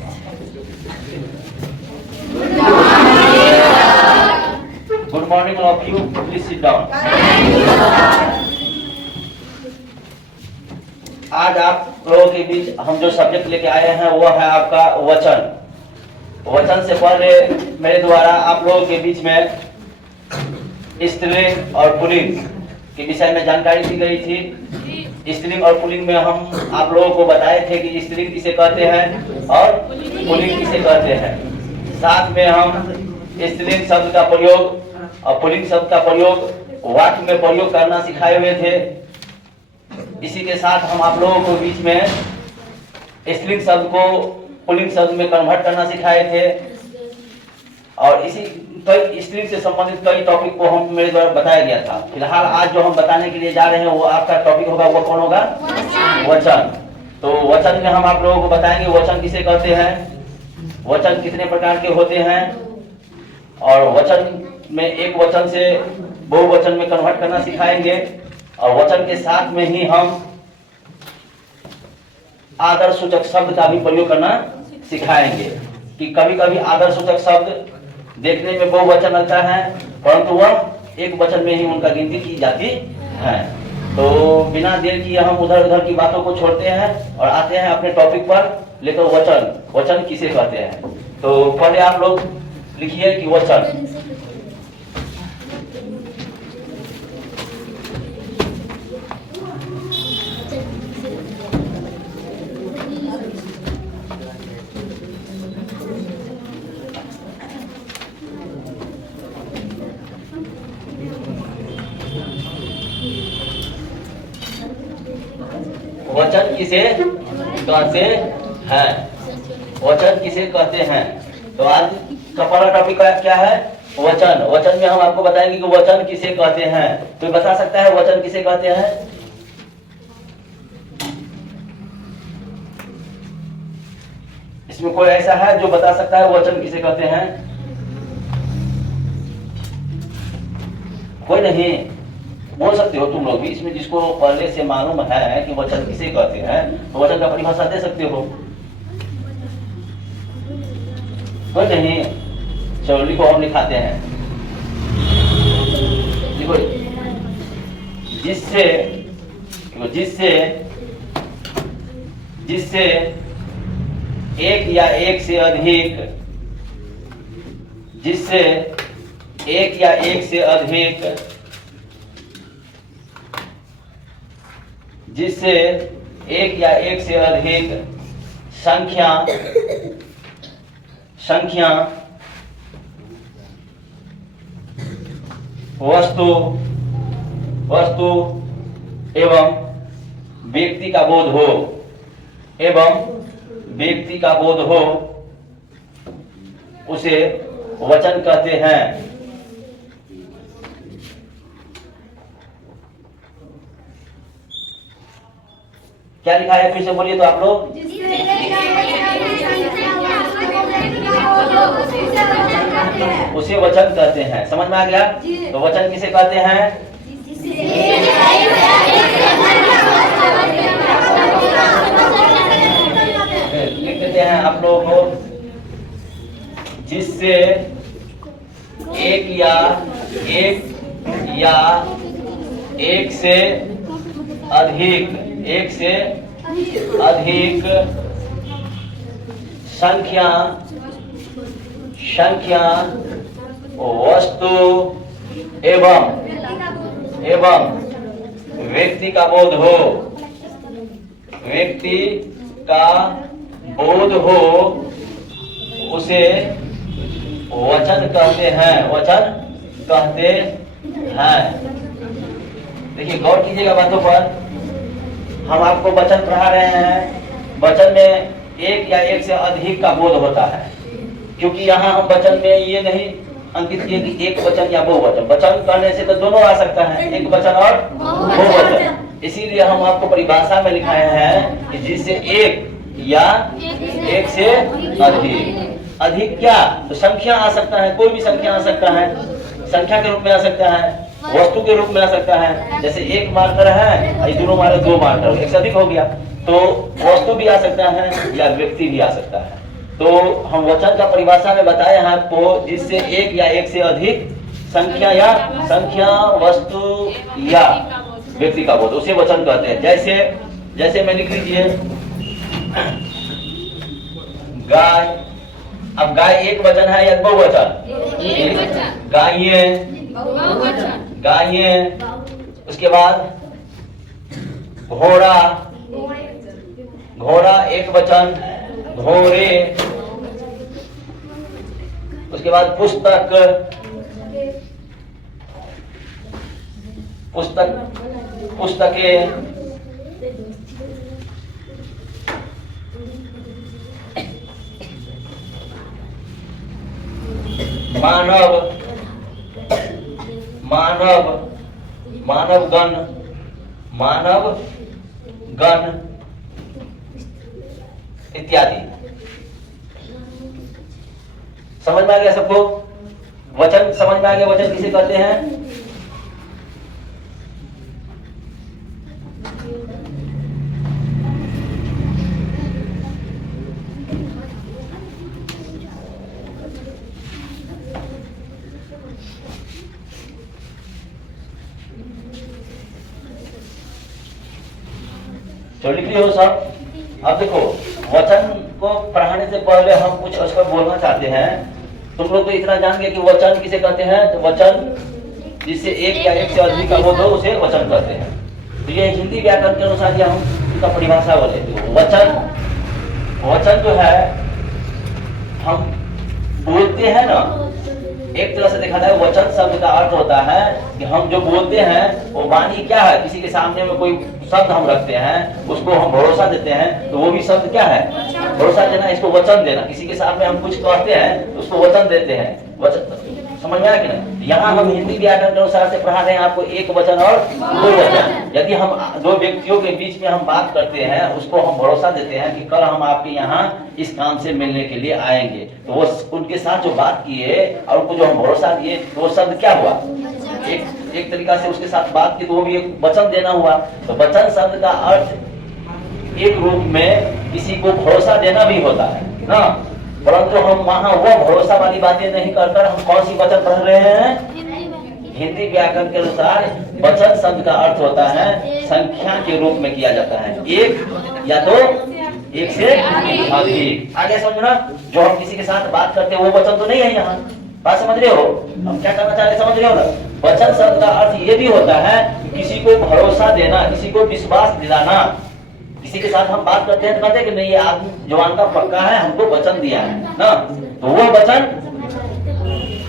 Good morning all of you. Please sit down. आज आप लोगों के बीच हम जो सब्जेक्ट लेके आए हैं वो है आपका वचन। वचन से पहले मेरे द्वारा आप लोगों के बीच में स्त्रीलिंग और पुल्लिंग के विषय में जानकारी दी गई थी। स्त्रीलिंग और पुल्लिंग में हम आप लोगों को बताए थे कि स्त्रीलिंग किसे कहते हैं और पुल्लिंग किसे कहते हैं। साथ में हम स्त्रीलिंग शब्द का प्रयोग और पुल्लिंग शब्द का प्रयोग वाक्य में प्रयोग करना सिखाए हुए थे। इसी के साथ हम आप लोगों को बीच में स्त्रीलिंग शब्द को पुल्लिंग शब्द में कन्वर्ट करना सिखाए थे और इसी कई स्त्रीलिंग से संबंधित कई टॉपिक को हम मेरे द्वारा बताया गया था। फिलहाल आज जो हम बताने के लिए जा रहे हैं वो आपका टॉपिक होगा, वो कौन होगा? वचन। तो वचन में हम आप लोगों को बताएंगे वचन किसे कहते हैं, वचन कितने प्रकार के होते हैं और वचन में एक वचन से बहुवचन में कन्वर्ट करना सिखाएंगे और वचन के साथ में ही हम आदर सूचक शब्द का भी प्रयोग करना सिखाएंगे कि कभी कभी आदर सूचक शब्द देखने में बहुवचन लगता है परंतु वह एक वचन में ही उनका गिनती की जाती है। तो बिना देर किए हम उधर उधर की बातों को छोड़ते हैं और आते हैं अपने टॉपिक पर लेकर वचन। वचन किसे कहते हैं? तो पहले आप लोग लिखिए कि वचन। वचन किसे कहते हैं? वचन किसे कहते हैं? तो आज का पहला टॉपिक क्या है? वचन। वचन में हम आपको बताएंगे कि वचन किसे कहते हैं। तो बता सकता है वचन किसे कहते हैं? इसमें कोई ऐसा है जो बता सकता है वचन किसे कहते हैं? कोई नहीं? बोल सकते हो तुम लोग भी, इसमें जिसको पहले से मालूम है कि वचन किसे कहते हैं तो वचन का परिभाषा दे सकते हो। कोई नहीं? चलो लिखो, हम लिखाते हैं। लिखो, जिससे जिससे जिससे एक या एक से अधिक, जिससे एक या एक से अधिक, जिससे एक या एक से अधिक संख्या वस्तु एवं व्यक्ति का बोध हो, उसे वचन कहते हैं। क्या लिखा है? फिर से बोलिए तो आप लोग। उसे वचन कहते हैं। समझ में आ गया? तो वचन किसे कहते हैं? लिख देते हैं आप लोगों को। जिससे एक या एक से अधिक संख्या वस्तु एवं व्यक्ति का बोध हो, उसे वचन कहते हैं। देखिए, गौर कीजिएगा बातों पर। हम आपको वचन पढ़ा रहे हैं। वचन में एक या एक से अधिक का बोध होता है, क्योंकि यहाँ हम वचन में ये नहीं अंकित किए कि एक वचन या बहुवचन। वचन करने से तो दोनों आ सकता है, एक वचन और बहुवचन। इसीलिए हम आपको परिभाषा में लिखाए हैं कि जिससे एक या एक से अधिक क्या? तो संख्या आ सकता है, कोई भी संख्या आ सकता है, संख्या के रूप में आ सकता है, वस्तु के रूप में आ सकता है। जैसे एक मार्कर है, दोनों मारे 2 मार्कर, एक से अधिक हो गया। तो वस्तु भी आ सकता है या व्यक्ति भी आ सकता है। तो हम वचन का परिभाषा में बताए हैं आपको, जिससे एक या एक से अधिक संख्या वस्तु या व्यक्ति का बोध, उसे वचन कहते हैं। जैसे मैं लिख लीजिए गाय। अब गाय एक वचन है या बहुवचन? गायें। उसके बाद घोड़ा एक वचन, घोड़े। उसके बाद पुस्तकें। मानवगण इत्यादि। समझ में आ गया सबको? वचन समझ में आ गया? वचन किसे कहते हैं? तो लिख लियो सब। अब देखो, वचन को पढ़ाने से पहले हम कुछ उस पर बोलना चाहते हैं। तुम लोग तो इतना जान गए कि वचन किसे कहते हैं। तो वचन जिससे एक या एक से अधिक का बोध हो उसे वचन कहते हैं। तो ये हिंदी व्याकरण के अनुसार हम इसका परिभाषा बोले। वचन जो है, हम बोलते हैं ना, एक तरह से देखा जाए वचन शब्द का अर्थ होता है कि हम जो बोलते हैं वो वाणी क्या है। किसी के सामने में कोई शब्द हम रखते हैं, उसको हम भरोसा देते हैं, तो वो भी शब्द क्या है? भरोसा देना, इसको वचन देना। किसी के सामने हम कुछ कहते हैं, उसको वचन देते हैं। वचन समझ में आया कि नहीं? यहाँ हम हिंदी व्याकरण के अनुसार से पढ़ा रहे हैं आपको एक वचन और दो वचन। यदि हम दो व्यक्तियों के बीच में हम बात करते हैं, उसको हम भरोसा देते हैं कि कल हम आपके यहाँ इस काम से मिलने के लिए आएंगे, तो वो उनके साथ जो बात किए और उनको जो हम भरोसा दिए, तो वो शब्द क्या हुआ? एक तरीका से उसके साथ बात की, तो वो भी एक वचन देना हुआ। तो वचन शब्द का अर्थ एक रूप में किसी को भरोसा देना भी होता है ना, परंतु हम वहाँ वो भरोसा वाली बातें नहीं करकर हम कौन सी वचन पढ़ रहे हैं? हिंदी व्याकरण के अनुसार वचन शब्द का अर्थ होता है संख्या के रूप में किया जाता है, एक या दो, एक से अधिक। आगे समझना, जो हम किसी के साथ बात करते हैं वो वचन तो नहीं है। यहाँ बात समझ रहे हो? हम क्या करना चाह रहे, समझ रहे हो ना? वचन शब्द का अर्थ ये भी होता है कि किसी को भरोसा देना, किसी को विश्वास दिलाना। किसी के साथ हम बात करते हैं तो कहते हैं कि नहीं, ये आदमी जवान का पक्का है, हमको वचन दिया है ना, तो वो वचन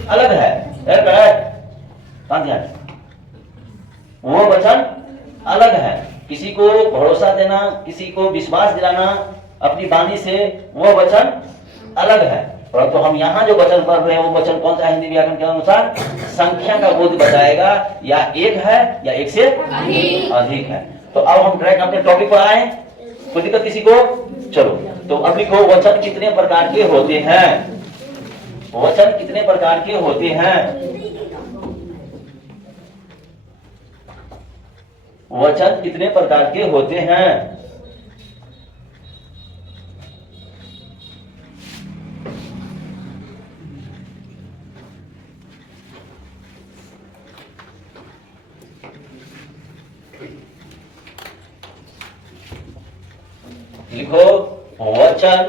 अलग है। वो वचन अलग है। किसी को भरोसा देना, किसी को विश्वास दिलाना अपनी वाणी से, वो वचन अलग है। परंतु हम यहाँ जो वचन पढ़ रहे हैं वो वचन कौन सा? हिंदी व्याकरण के अनुसार संख्या का बोध बताएगा, या एक है या एक से अधिक है। तो अब हम डायरेक्ट अपने टॉपिक पर आए। कोई दिक्कत किसी को? चलो, तो अब लिखो, वचन कितने प्रकार के होते हैं? वचन कितने प्रकार के होते हैं? वचन कितने प्रकार के होते हैं? लिखो, वचन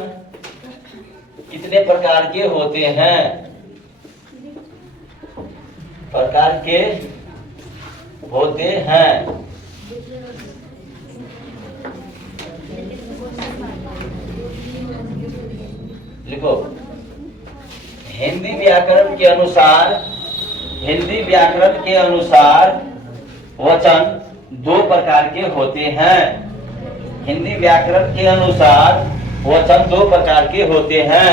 कितने प्रकार के होते हैं? प्रकार के होते हैं। लिखो, हिंदी व्याकरण के अनुसार वचन दो प्रकार के होते हैं। हिंदी व्याकरण के अनुसार वचन दो प्रकार के होते हैं।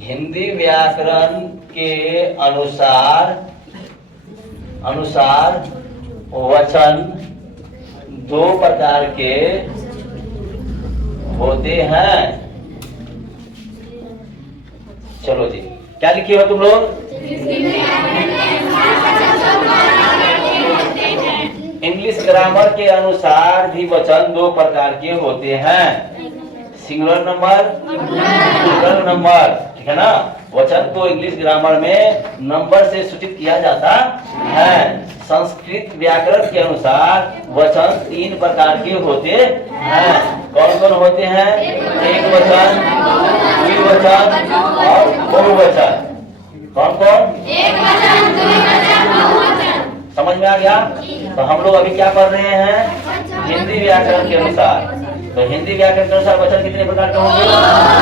हिंदी व्याकरण के अनुसार वचन दो प्रकार के होते हैं। चलो जी, क्या लिखे हो तुम लोग? इन इंग्लिश ग्रामर के अनुसार भी वचन दो प्रकार के होते हैं, सिंगुलर नंबर, प्लूरल नंबर, ठीक है ना। वचन को इंग्लिश ग्रामर में नंबर से सूचित किया जाता है। संस्कृत व्याकरण के अनुसार वचन 3 प्रकार के होते हैं। कौन कौन होते हैं? एक वचन, द्विवचन और बहुवचन। कौन कौन? एक वचन, द्विवचन, बहुवचन। समझ में आ गया? तो हम लोग अभी क्या पढ़ रहे हैं? हिंदी व्याकरण के अनुसार। तो हिंदी व्याकरण के अनुसार वचन कितने प्रकार के होंगे?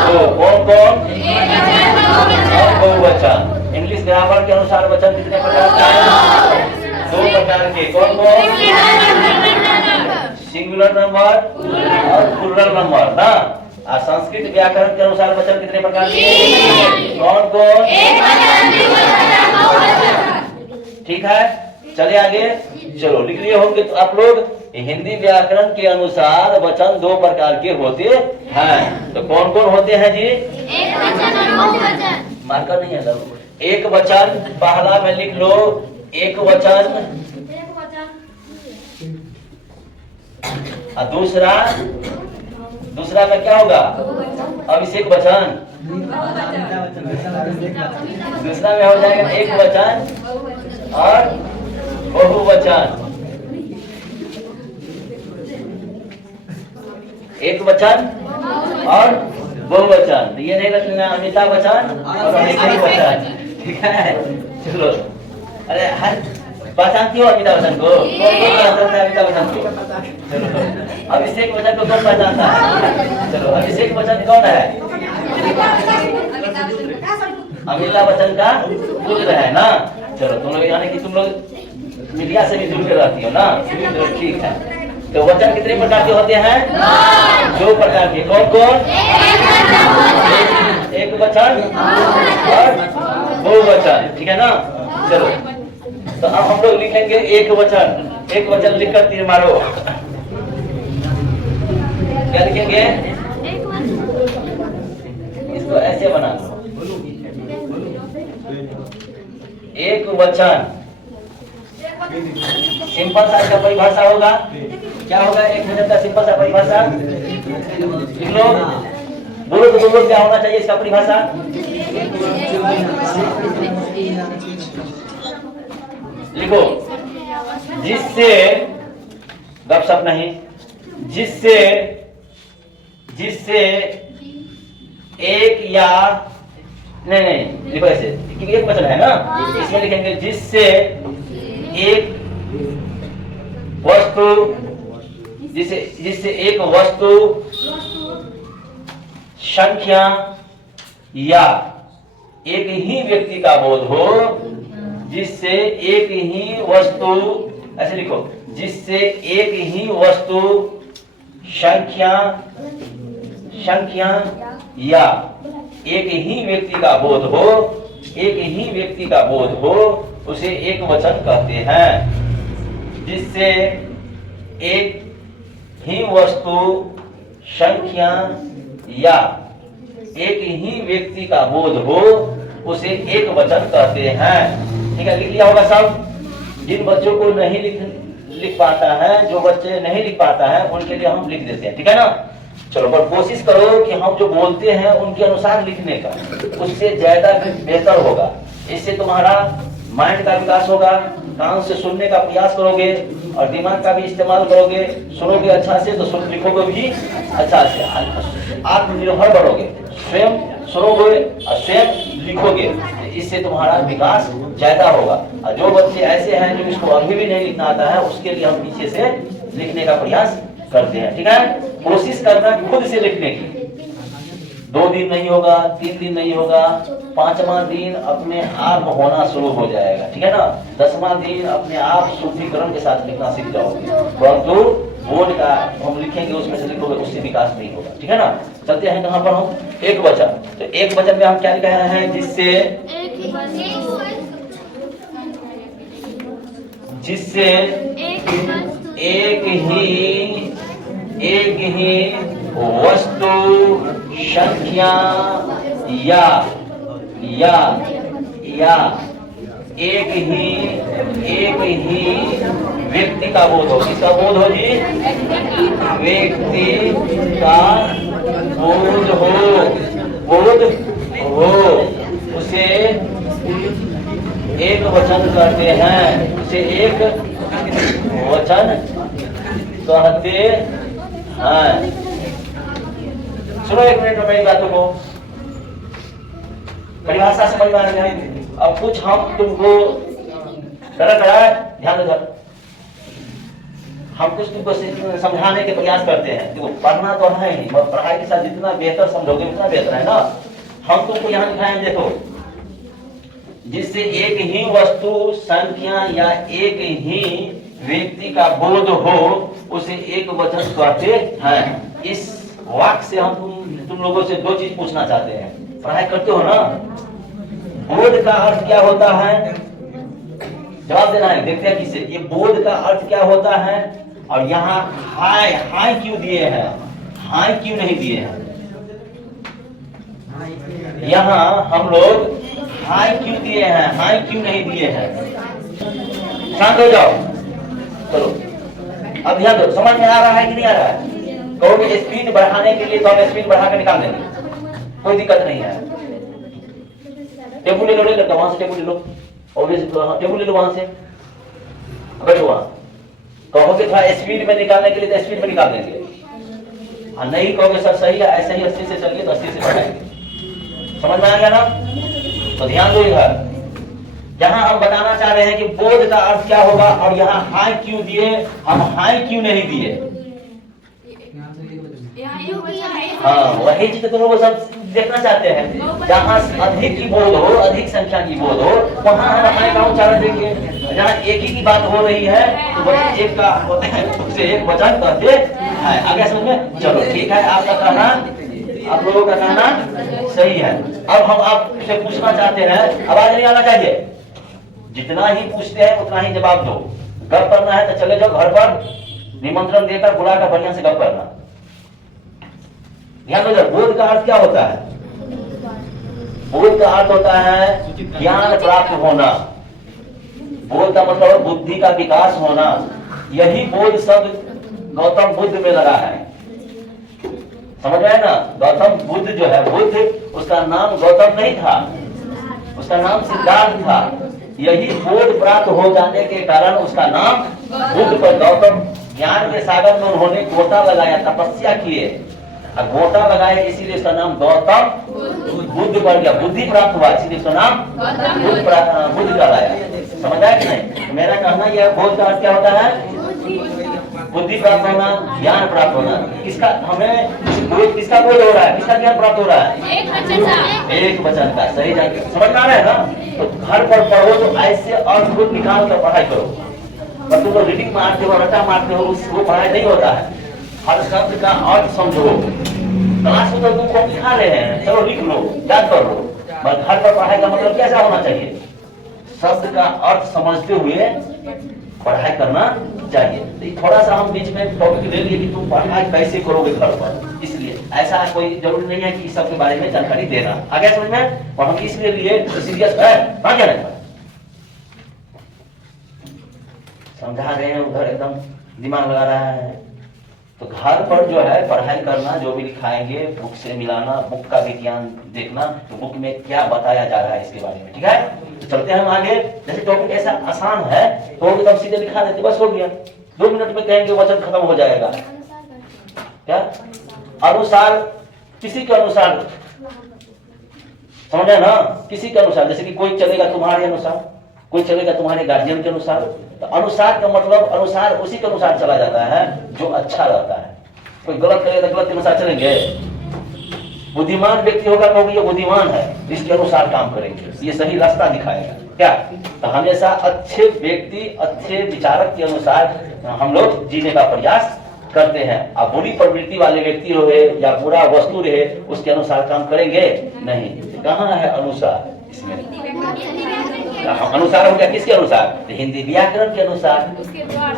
तो कौन कौन? और बहुवचन। इंग्लिश ग्रामर के अनुसार वचन कितने प्रकार के हैं? 2 प्रकार के। कौन कौन? सिंगुलर नंबर और प्लूरल नंबर ना। और संस्कृत व्याकरण के अनुसार वचन कितने प्रकार के? कौन कौन? ठीक है, चलिए आगे। चलो लिख लिए होंगे तो आप लोग। हिंदी व्याकरण के अनुसार वचन 2 प्रकार के होते हैं। तो कौन कौन होते हैं जी? एक वचन और बहुवचन। मार्कर नहीं है सब। एक वचन पहला में लिख लो, एक वचन। और दूसरा में क्या होगा? अभिषेक वचन। दूसरा में हो जाएगा एक वचन और बहुवचन। एक वचन और बहुवचन। ये नहीं रखना अमिताभ बच्चन और अभिषेक बच्चन, ठीक है। चलो, अरे हर पहचानती हो अमिताभ बच्चन को? कौन पहचानता है अमिताभ बच्चन को? चलो, अभिषेक बच्चन को कौन पहचानता है? चलो, अभिषेक बच्चन कौन है? अमिताभ बच्चन का पुत्र है ना। चलो, तुम लोग यानी कि तुम लोग मीडिया से भी जुड़ के रहती हो ना। चलो ठीक है। तो वचन कितने प्रकार के होते हैं? 2 प्रकार के। कौन कौन? एक वचन और बहुवचन, ठीक है ना। चलो, तो अब हम लोग लिखेंगे एक वचन। एक वचन लिखकर तीर मारो। क्या लिखेंगे? इसको ऐसे बना दो। एक वचन सिंपल सा इसका परिभाषा होगा। क्या होगा एक वचन का सिंपल सा परिभाषा? लिख लो, बोलो तो बोलो क्या होना चाहिए इसका परिभाषा? लिखो, जिससे, गपशप नहीं, जिससे एक या नहीं लिखो ऐसे, क्योंकि एक वचन है ना। इसमें लिखेंगे जिससे एक वस्तु, जिससे एक वस्तु, संख्या या एक ही व्यक्ति का बोध हो। जिससे एक ही वस्तु, ऐसे लिखो, जिससे एक ही वस्तु, संख्या या एक ही व्यक्ति का बोध हो, एक ही व्यक्ति का बोध हो, उसे एक वचन कहते हैं। जिससे एक ही वस्तु, संख्या या एक ही व्यक्ति का बोध हो, उसे एक वचन कहते हैं। ठीक है, लिख लिया होगा सब। जिन बच्चों को नहीं लिख पाता है, जो बच्चे नहीं लिख पाता है, उनके लिए हम लिख देते हैं, ठीक है ना। चलो, पर कोशिश करो कि हम जो बोलते हैं उनके अनुसार लिखने का, उससे ज्यादा बेहतर होगा। इससे तुम्हारा माइंड का विकास होगा। कान से सुनने का प्रयास करोगे और दिमाग का भी इस्तेमाल करोगे। सुनोगे अच्छा से तो सुन लिखोगे भी अच्छा से। आत्मनिर्भर बनोगे, स्वयं सुनोगे और स्वयं लिखोगे। इससे तुम्हारा विकास ज्यादा होगा। और जो बच्चे ऐसे हैं जो इसको अभी भी नहीं लिखना आता है, उसके लिए हम पीछे से लिखने का प्रयास करते हैं, ठीक है। कोशिश करना खुद से लिखने की। 2 दिन नहीं होगा, 3 दिन नहीं होगा, 5वां दिन अपने आप होना शुरू हो जाएगा, ठीक है ना। 10वां दिन अपने आप शुद्धिकरण के साथ लिखना सीख जाओगे। परंतु बोर्ड का हम लिखेंगे, उसमें से लिखोगे, उससे विकास नहीं होगा, ठीक है ना। चलते हैं कहाँ पर हम? एक वचन। तो एक वचन में हम क्या लिख रहे हैं? जिससे एक ही वस्तु, संख्या या एक ही व्यक्ति का बोध हो। किसका बोध हो जी? व्यक्ति का बोध हो, उसे एक वचन कहते हैं, उसे एक वचन कहते हैं। सुनो एक मिनट में मेरी बातों को, परिभाषा समझ में आ रही है। अब कुछ हम तुमको ध्यान दो, हम कुछ तुमको समझाने के प्रयास करते हैं। देखो पढ़ना तो है ही, पढ़ाई के साथ जितना बेहतर समझोगे उतना बेहतर है ना। हम तुमको यहाँ दिखाएं, देखो, जिससे एक ही वस्तु, संख्या या एक ही व्यक्ति का बोध हो, उसे एक वचन कहते हैं। इस वाक्य से हम तुम लोगों से दो चीज पूछना चाहते हैं। पढ़ाई करते हो ना, बोध का अर्थ क्या होता है? जवाब देना है। देखते हैं किसे, ये बोध का अर्थ क्या होता है, और यहाँ हाय क्यों दिए हैं, हाय क्यों नहीं दिए हैं? यहाँ हम लोग हाय क्यों दिए हैं, हाय क्यों नहीं दिए हैं? शांत हो जाओ, चलो अब ध्यान दो। समझ में आ रहा है कि नहीं आ रहा है? कहोगे स्पीड बढ़ाने के लिए तो हम स्पीड बढ़ा कर निकाल देंगे, कोई दिक्कत नहीं है। टेबुल ले लो, वहां से टेबुल ले लो, टेबुल ले लो वहां से, बैठो वहां। कहोगे थोड़ा स्पीड में निकालने के लिए तो स्पीड में निकाल देंगे, और नहीं कहोगे सर सही है, ऐसे ही 80 से चलिए तो 80 से बढ़ाएंगे। समझ में आ गया ना? तो ध्यान दो इधर, यहाँ हम बताना चाह रहे हैं कि बोध का अर्थ क्या होगा, और यहाँ हाय क्यों दिए, हम हाय क्यों नहीं दिए? हाँ, वही चीज तुम लोग सब देखना चाहते हैं। जहाँ अधिक की बोध हो, अधिक संख्या की बोध हो, वहाँ हम हाय का उच्चारण देंगे। जहाँ एक ही की बात हो रही है तो वही एक का होते हैं, उसे एक वचन कहते हैं। आगे समझ में? चलो ठीक है, आपका कहना, आप लोगों का कहना सही है। अब हम आपसे पूछना चाहते हैं, आवाज नहीं आना चाहिए, जितना ही पूछते हैं उतना ही जवाब दो। गप करना है तो चले जाओ घर पर, निमंत्रण देकर बुलाकर बढ़िया से गप करना। ध्यान दो, बोध का अर्थ क्या होता है? बोध का अर्थ होता है ज्ञान प्राप्त होना। बोध का मतलब बुद्धि का विकास होना। यही बोध शब्द गौतम बुद्ध में लगा है। समझ रहे हैं ना? गौतम बुद्ध जो है, बुद्ध, उसका नाम गौतम नहीं था, उसका नाम सिद्धार्थ था। यही बोध प्राप्त हो जाने के कारण उसका नाम बुद्ध पर, गौतम ज्ञान के सागर में उन्होंने गोता लगाया, तपस्या किए, गोता लगाए, इसीलिए उसका नाम गौतम बुद्ध पड़ गया। बुद्धि प्राप्त हुआ, इसीलिए उसका नाम बुद्ध का लाया। समझ आया कि नहीं? मेरा कहना यह, बोध का अर्थ क्या होता है? बुद्धि प्राप्त होना, ज्ञान प्राप्त होना। किसका हमें किसका बोध हो रहा है, किसका ज्ञान प्राप्त हो रहा है? एक वचन का। सही जान समझ में आ रहा है ना? तो घर पर पढ़ो तो ऐसे अर्थ को निकाल कर पढ़ाई करो। पर तुम लोग रीडिंग मारते हो, रटा मारते हो, वो पढ़ाई नहीं होता है। हर शब्द का अर्थ समझो। क्लास में तो तुमको लिखा रहे हैं, चलो लिख लो, याद कर लो, पर घर पर पढ़ाई का मतलब कैसा होना चाहिए? शब्द का अर्थ समझते हुए पढ़ाई करना चाहिए। तो थोड़ा सा हम बीच में टॉपिक ले लिए कि तुम पढ़ाई कैसे करोगे घर पर, इसलिए ऐसा कोई जरूरी नहीं है कि इस सब के बारे में जानकारी देना। आगे समझ में? और हम इसलिए लिए सीरियस है, समझा रहे हैं, उधर एकदम दिमाग लगा रहा है। तो घर पर जो है पढ़ाई करना, जो भी लिखाएंगे बुक से मिलाना, बुक का भी ज्ञान देखना, तो बुक में क्या बताया जा रहा है इसके बारे में। ठीक है, तो चलते हैं हम आगे। जैसे टॉपिक ऐसा आसान है तो एकदम सीधे लिखा देते, बस हो गया, 2 मिनट में कहेंगे वचन खत्म हो जाएगा। क्या अनुसार? किसी के अनुसार, समझे ना? किसी के अनुसार, जैसे कि कोई चलेगा तुम्हारे अनुसार, कोई चलेगा तुम्हारे गार्जियन के अनुसार। तो अनुसार का मतलब अनुसार उसी के अनुसार चला जाता है जो अच्छा रहता है। कोई गलत करेगा तो गलत के अनुसार चलेंगे। बुद्धिमान व्यक्ति होगा तो ये बुद्धिमान है, इसके अनुसार काम करेंगे, ये सही रास्ता दिखाएगा। क्या? तो हमेशा अच्छे व्यक्ति, अच्छे विचारक के अनुसार हम लोग जीने का प्रयास करते हैं। अब बुरी प्रवृत्ति वाले व्यक्ति रहे या बुरा वस्तु रहे, उसके अनुसार काम करेंगे नहीं। कहाँ है अनुसार इसमें? अनुसार हो गया किसके अनुसार? हिंदी व्याकरण के अनुसार,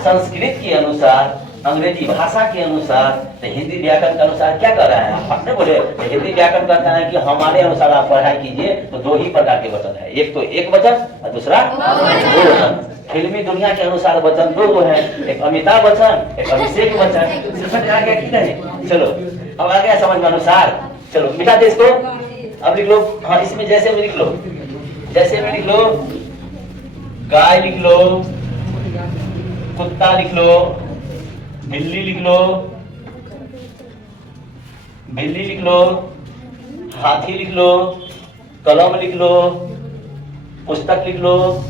संस्कृत के अनुसार, अंग्रेजी भाषा के अनुसार तो हिंदी व्याकरण के अनुसार क्या कर रहा है? आप अपने बोले तो हिंदी व्याकरण कहता है कि हमारे अनुसार आप पढ़ाई कीजिए तो दो ही प्रकार के वचन है, एक तो एक वचन और दूसरा दो वचन। फिल्मी दुनिया के अनुसार वचन दो है, एक अमिताभ बच्चन, एक अभिषेक बच्चन। समझ आ गया कि नहीं? चलो अब आ गया समझ में अनुसार। चलो मिटा दे इसको, अब लिख लो। हाँ इसमें जैसे में लिख लो, जैसे में लिख लो, गाय लिख लो, कुत्ता लिख लो, बिल्ली लिख लो, बिल्ली लिख लो, हाथी लिख लो, कलम लिख लो, पुस्तक लिख लो।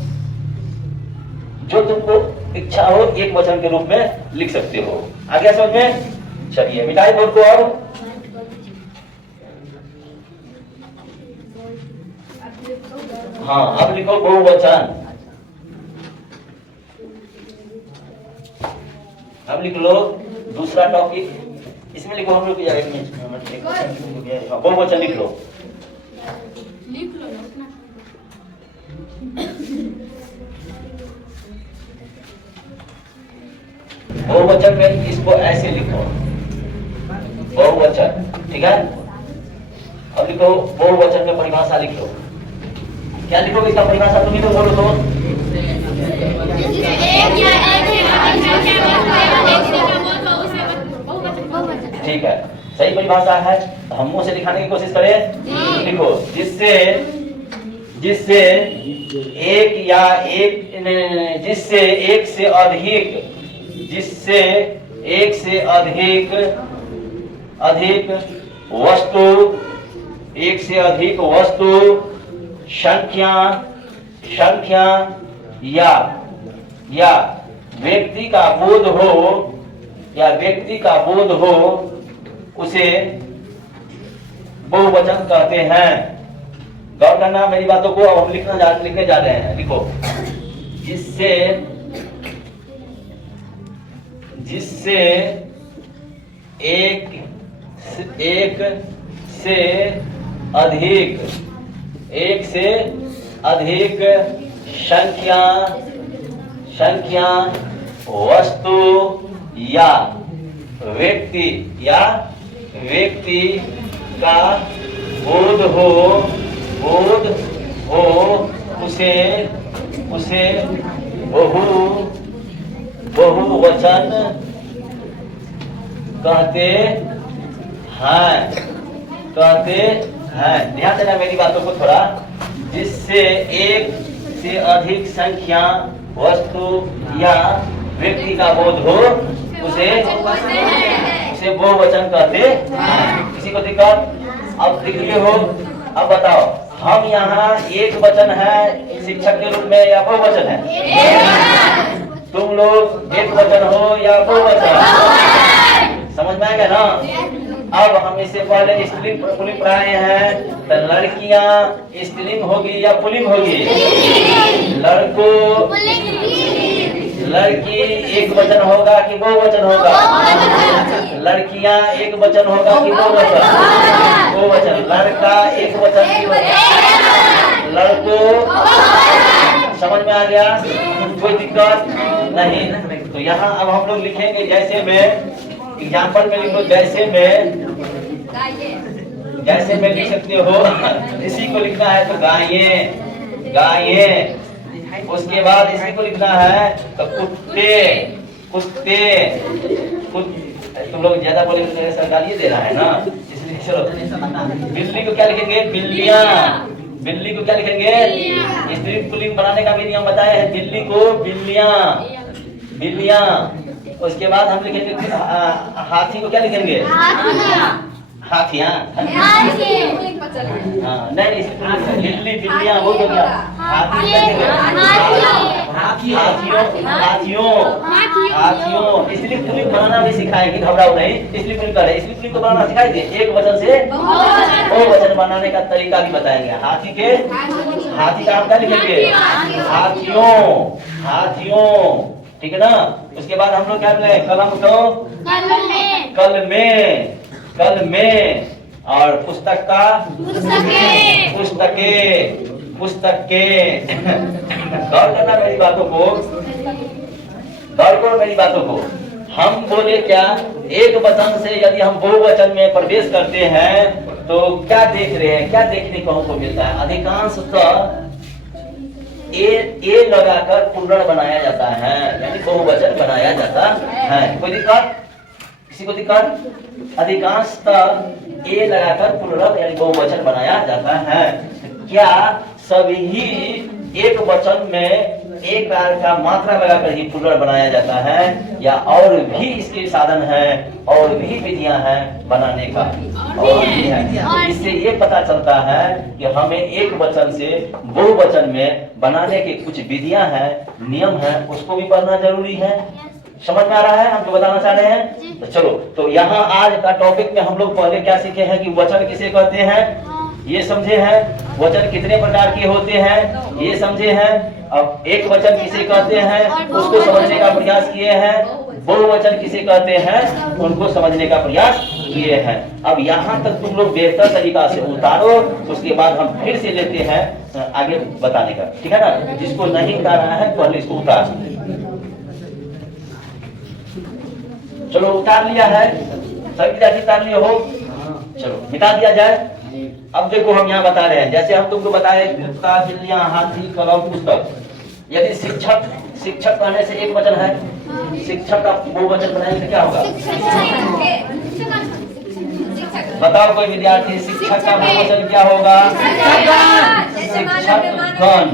जो तुमको इच्छा हो एक वचन के रूप में लिख सकते हो। आ गया समझ में? चलिए मिटाई बोर्ड को। अब हाँ अब लिखो बहुवचन। अब लिख लो दूसरा टॉपिक, इसमें लिखो हम लोग बहुवचन लिख लो। बहुवचन में इसको ऐसे लिखो, बहुवचन, ठीक है? अब लिखो बहुवचन में परिभाषा लिख लो। क्या लिखोगे इसका परिभाषा? तुम ही तो बोलो तो। ठीक है, सही परिभाषा है। हम मुंह से दिखाने की कोशिश करें। लिखो जिससे एक या एक, जिससे एक से अधिक, जिससे एक से अधिक वस्तु, एक से अधिक वस्तु, संख्या या व्यक्ति का बोध हो, या व्यक्ति का बोध हो, उसे बहुवचन कहते हैं। गौर करना मेरी बातों को। अब हम लिखने जा रहे हैं। लिखो जिससे एक से अधिक संख्या वस्तु या व्यक्ति का बोध हो उसे बहुवचन कहते हैं। ध्यान देना मेरी बातों को थोड़ा। जिससे एक से अधिक संख्या वस्तु या व्यक्ति का बोध हो उसे बहुवचन कहते हैं। किसी को दिक्कत? अब दिख लिए हो? अब बताओ हम यहाँ एक वचन है शिक्षक के रूप में या बहुवचन है? तुम लोग एक वचन हो या बहुवचन? समझ में आएगा ना? अब हम इससे पहले स्त्रीलिंग पुल्लिंग पढ़ाए हैं, तो लड़कियां स्त्रीलिंग होगी या पुल्लिंग होगी? लड़की एक वचन होगा कि बहुवचन होगा? लड़कियां एक वचन होगा कि बहुवचन? लड़का एक वचन की लड़कों। समझ में आ गया? कोई दिक्कत नहीं? तो यहाँ अब हम लोग लिखेंगे जैसे में, एग्जाम्पल में लिखो जैसे में लिख सकते हो। इसी को लिखना है तो गाये। उसके बाद इसी को लिखना है तो कुत्ते। तुम लोग ज्यादा बोले तो सर गाली दे रहा है ना, इसलिए चलो। बिल्ली को क्या लिखेंगे? बिल्ली को क्या लिखेंगे? स्त्री पुल्लिंग बनाने का भी नियम बताया है। बिल्ली को बिल्लियां। उसके बाद हम लिखेंगे हाथी को क्या लिखेंगे? हाथियां। नहीं बिल्लियां वो तो क्या? हाथियों। इसलिए पुल्लिंग बनाना भी सिखाएगी, घबराओ नहीं। इसलिए पुल्लिंग करे, इसलिए पुल्लिंग को बनाना सिखाई दे। एक वचन से बहुवचन बनाने का तरीका भी बताएंगे। हाथी का हम क्या लिखेंगे? हाथियों। ठीक है ना? उसके बाद हम लोग क्या बोले? कलम को कल में और पुस्तक का पुस्तकें। गौर करना मेरी बातों को, हम बोले क्या, एक वचन से यदि हम बहुवचन में प्रवेश करते हैं तो क्या देख रहे हैं, क्या देखने को हमको मिलता है? अधिकांशतः ए लगाकर पुल्लड़ बनाया जाता है, यानी बहुवचन बनाया जाता है। कोई दिक्कत, किसी को दिक्कत? अधिकांशतः ए लगाकर पुल्लड़ यानी बहुवचन बनाया जाता है। क्या सभी एक वचन में एक बार का मात्रा लगाकर ही पुल्लड़ बनाया जाता है, या और भी इसके साधन हैं, और भी विधियां हैं बनाने का? और भी है। इससे ये पता चलता है कि हमें एक वचन से बहुवचन में बनाने के कुछ विधियां हैं, नियम हैं, उसको भी पढ़ना जरूरी है। समझ में आ रहा है हम जो बताना चाह रहे हैं? तो चलो, तो यहाँ आज का टॉपिक में हम लोग पहले क्या सीखे हैं कि वचन किसे कहते हैं, ये समझे हैं। वचन कितने प्रकार के होते हैं, ये समझे हैं। अब एक वचन किसे कहते हैं उसको समझने का प्रयास किए हैं। बहुवचन किसे कहते हैं उनको समझने का प्रयास किए हैं। अब यहाँ तक तुम लोग बेहतर तरीका से उतारो, उसके बाद हम फिर से लेते हैं आगे बताने का, ठीक है ना? जिसको नहीं उतारा है पहले इसको उतार। चलो उतार लिया है, सभी विद्यार्थी उतार लिए हो? चलो मिटा दिया जाए। अब देखो हम यहाँ बता रहे हैं, जैसे हम तुमको बताए कुत्ता, बिल्लियां, हाथी, कलम, पुस्तक। यदि शिक्षक कहने से एक वचन है, शिक्षक का बहुवचन बनाने से क्या होगा? बताओ कोई विद्यार्थी, शिक्षक का बहुवचन क्या होगा? शिक्षकगण।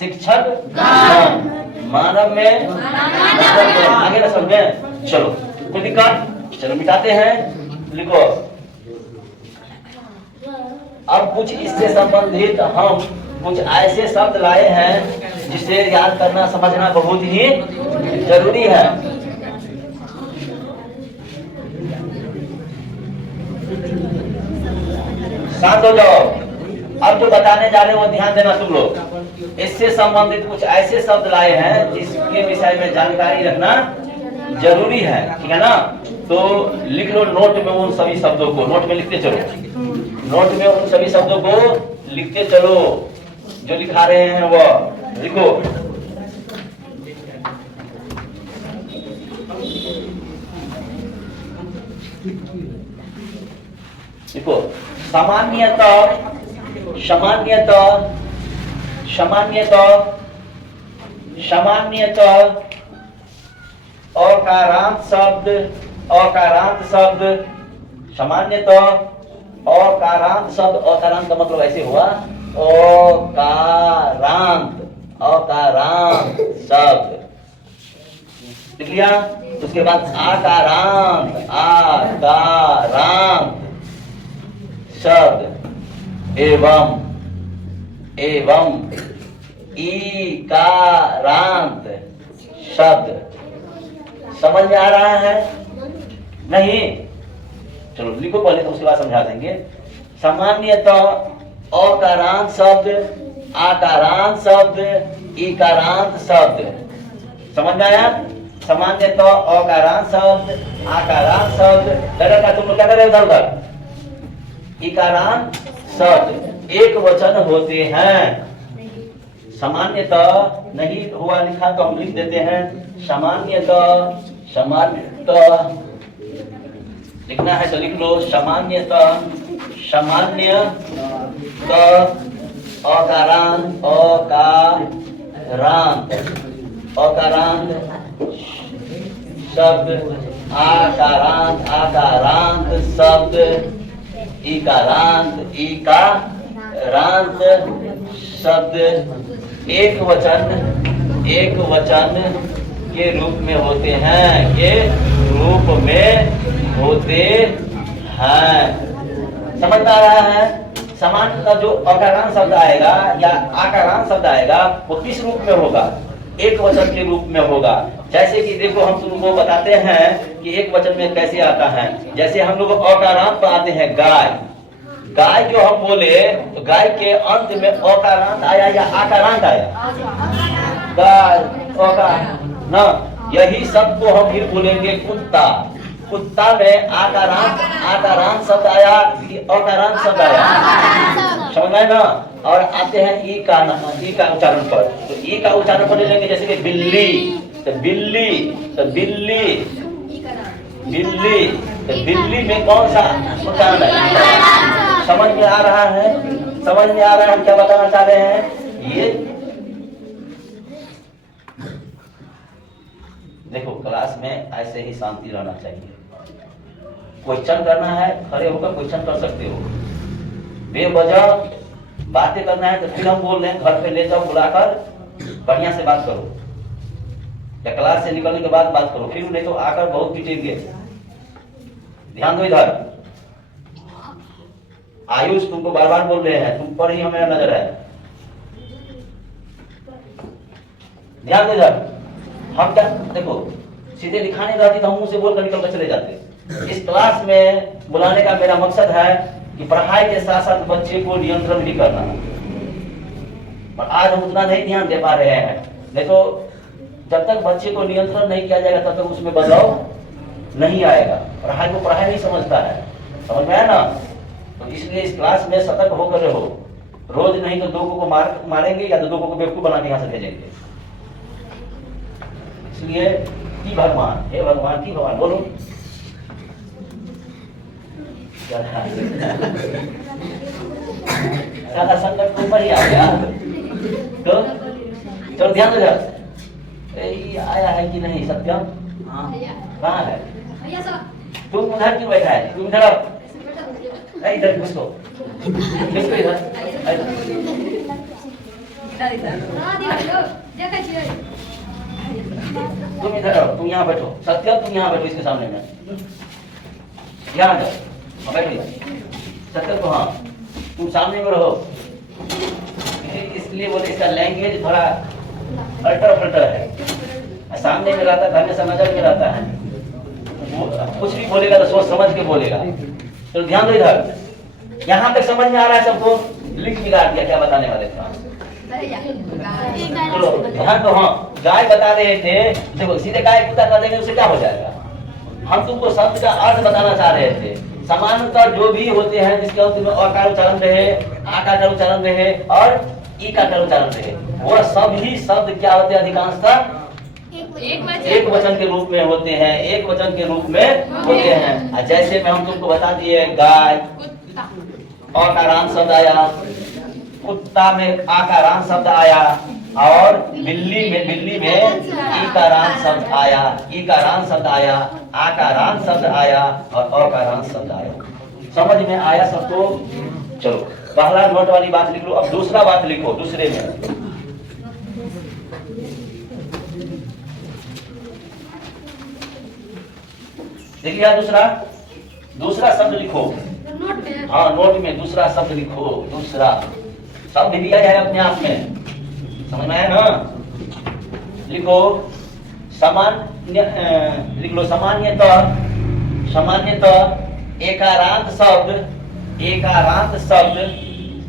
शिक्षकगण। मानव में आगे ना समझे? चलो कोई दिक्कत? चलो मिटाते हैं, लिखो। अब कुछ इससे संबंधित हम कुछ ऐसे शब्द लाए हैं जिसे याद करना समझना बहुत ही जरूरी है। शांत हो जाओ। अब जो बताने जा रहे हैं वो ध्यान देना तुम लोग। इससे संबंधित कुछ ऐसे शब्द लाए हैं जिसके विषय में जानकारी रखना जरूरी है, ठीक है ना? तो लिख लो नोट में उन सभी शब्दों को, नोट में लिखते चलो। नोट में उन सभी शब्दों को लिखते चलो जो लिखा रहे हैं वो लिखो। देखो, सामान्यतः, सामान्यतः, सामान्यतः, सामान्यतः, अकारांत शब्द, अकारांत शब्द, सामान्यतः अकारांत शब्द। अकारांत का मतलब ऐसे हुआ, अकारांत, अकारांत शब्द लिख लिया। उसके बाद आकारांत, आकारांत शब्द, एवं, एवं ईकारांत शब्द। समझ में आ रहा है? नहीं? चलो लिखो पहले, तो उसके बाद समझा देंगे। सामान्यतः अकारांत शब्द, आकारांत शब्द, इकारांत शब्द। समझ में आया? सामान्यतः अकारांत शब्द, आकारांत शब्द। लगा तुम लोग क्या कर रहे हो उधर उधर? इकारांत शब्द एक वचन होते हैं। सामान्यतः नहीं हुआ लिखा तो हम लिख देते हैं सामान्यतः, सामान्यतः लिखना है तो लिख लो। सामान्यतः, सामान्यतः अकारांत, अकारांत, अकारांत शब्द, आकारांत, आकारांत शब्द, इकारांत, इकारांत शब्द एक वचन, एक वचन के रूप में होते हैं, के रूप में होते हैं। समझ में आ रहा है? समान का जो अकारांत शब्द आएगा या आकारांत शब्द आएगा वो किस रूप में होगा? एक वचन के रूप में होगा। जैसे कि देखो हम तुमको बताते हैं कि एक वचन में कैसे आता है। जैसे हम लोग अकारांत पर आते हैं, गाय। गाय जो हम बोले तो गाय के अंत में अकारांत आया या आकारांत आया? गाय, ना यही शब्द को हम फिर बोलेंगे कुत्ता। कुत्ता में आकारांत, आकारांत शब्द आया कि अकारांत शब्द आया? समझ में ना? और आते हैं ई का उच्चारण पर, तो ई का उच्चारण पर ले लेंगे जैसे कि बिल्ली, तो बिल्ली, तो बिल्ली, बिल्ली, तो बिल्ली में कौन सा मकान है? समझ में आ रहा है? समझ में आ रहा है हम क्या बताना चाह रहे हैं? ये देखो, क्लास में ऐसे ही शांति रहना चाहिए। क्वेश्चन करना है, खड़े होकर क्वेश्चन कर सकते हो। बेवजह बातें करना है तो फिर हम बोल रहे हैं, घर पे ले जाओ, बुलाकर बढ़िया से बात करो, या क्लास से निकलने के बाद बात करो, फिर नहीं तो आकर बहुत पीटेंगे। ध्यान दो इधर। आयुष तुमको बार बार बोल रहे हैं, तुम पर ही हमें नजर है। ध्यान दो इधर। हम क्या देखो, सीधे लिखाने रहती तो हम मुंह से बोलकर निकल कर चले जाते। इस क्लास में बुलाने का मेरा मकसद है कि पढ़ाई के साथ साथ बच्चे को नियंत्रण भी करना, और आज हम उतना नहीं ध्यान दे पा रहे हैं। नहीं तो जब तक बच्चे को नियंत्रण नहीं किया जाएगा तब तक उसमें बदलाव नहीं आएगा। पढ़ाई को पढ़ाई नहीं समझता है, समझ में आया ना? तो इसलिए इस क्लास में सतर्क होकर रहो। रोज नहीं तो दो को मारेंगे या तो दो को बेवकूफ बना के यहाँ से भेजेंगे। इसलिए की भगवान, हे भगवान, की भगवान बोलो। सारा संकट के ऊपर ही आ गया। तो चलो ध्यान दो जरा, आया है कि नहीं सत्यम? कहाँ है? तुम उधर क्यों बैठा है? तुम इधर आओ, इधर घुसो, घुसो इधर। तुम इधर आओ, तुम यहाँ बैठो। सत्यम तुम यहाँ बैठो इसके सामने में, यहाँ जाओ, बैठो। सत्यम तो हाँ, तुम सामने में रहो। इसलिए बोले इसका लैंग्वेज थोड़ा अल्टर फल्टर है। सामने में रहता है, घर में समझ में रहता है, कुछ भी बोलेगा तो सोच समझ के बोलेगा। तो ध्यान दो इधर। यहाँ तक समझ में आ रहा है सबको? लिख बिगाड़ दिया क्या बताने वाले थे? चलो ध्यान दो। हाँ, गाय बता रहे थे। देखो, सीधे गाय कुत्ता कर देंगे उससे क्या हो जाएगा? हम तुमको शब्द का अर्थ बताना चाह रहे थे। समानतः जो भी होते हैं जिसके अंत में अकार उच्चारण रहे, आकार उच्चारण रहे और ई का उच्चारण रहे, वो सभी शब्द क्या होते हैं? अधिकांशतः एक वचन के रूप में होते हैं, एक वचन के रूप में होते हैं। जैसे मैं हम तुमको बता दिए, गाय अकारांत शब्द आया, कुत्ता में आकारांत शब्द आया, और बिल्ली में ईकारांत शब्द आया, ईकारांत शब्द आया, आकारांत शब्द आया और अकारांत शब्द आया। समझ में आया सबको? चलो पहला नोट वाली बात लिख लो। अब दूसरा बात लिखो, दूसरे में देखिए, दूसरा शब्द लिखो। हाँ, नोट में दूसरा शब्द लिखो। दूसरा शब्द दिया जाए अपने आप में, समझ में आया ना? लिखो सामान्य, लिख लो सामान्यतः एकारांत शब्द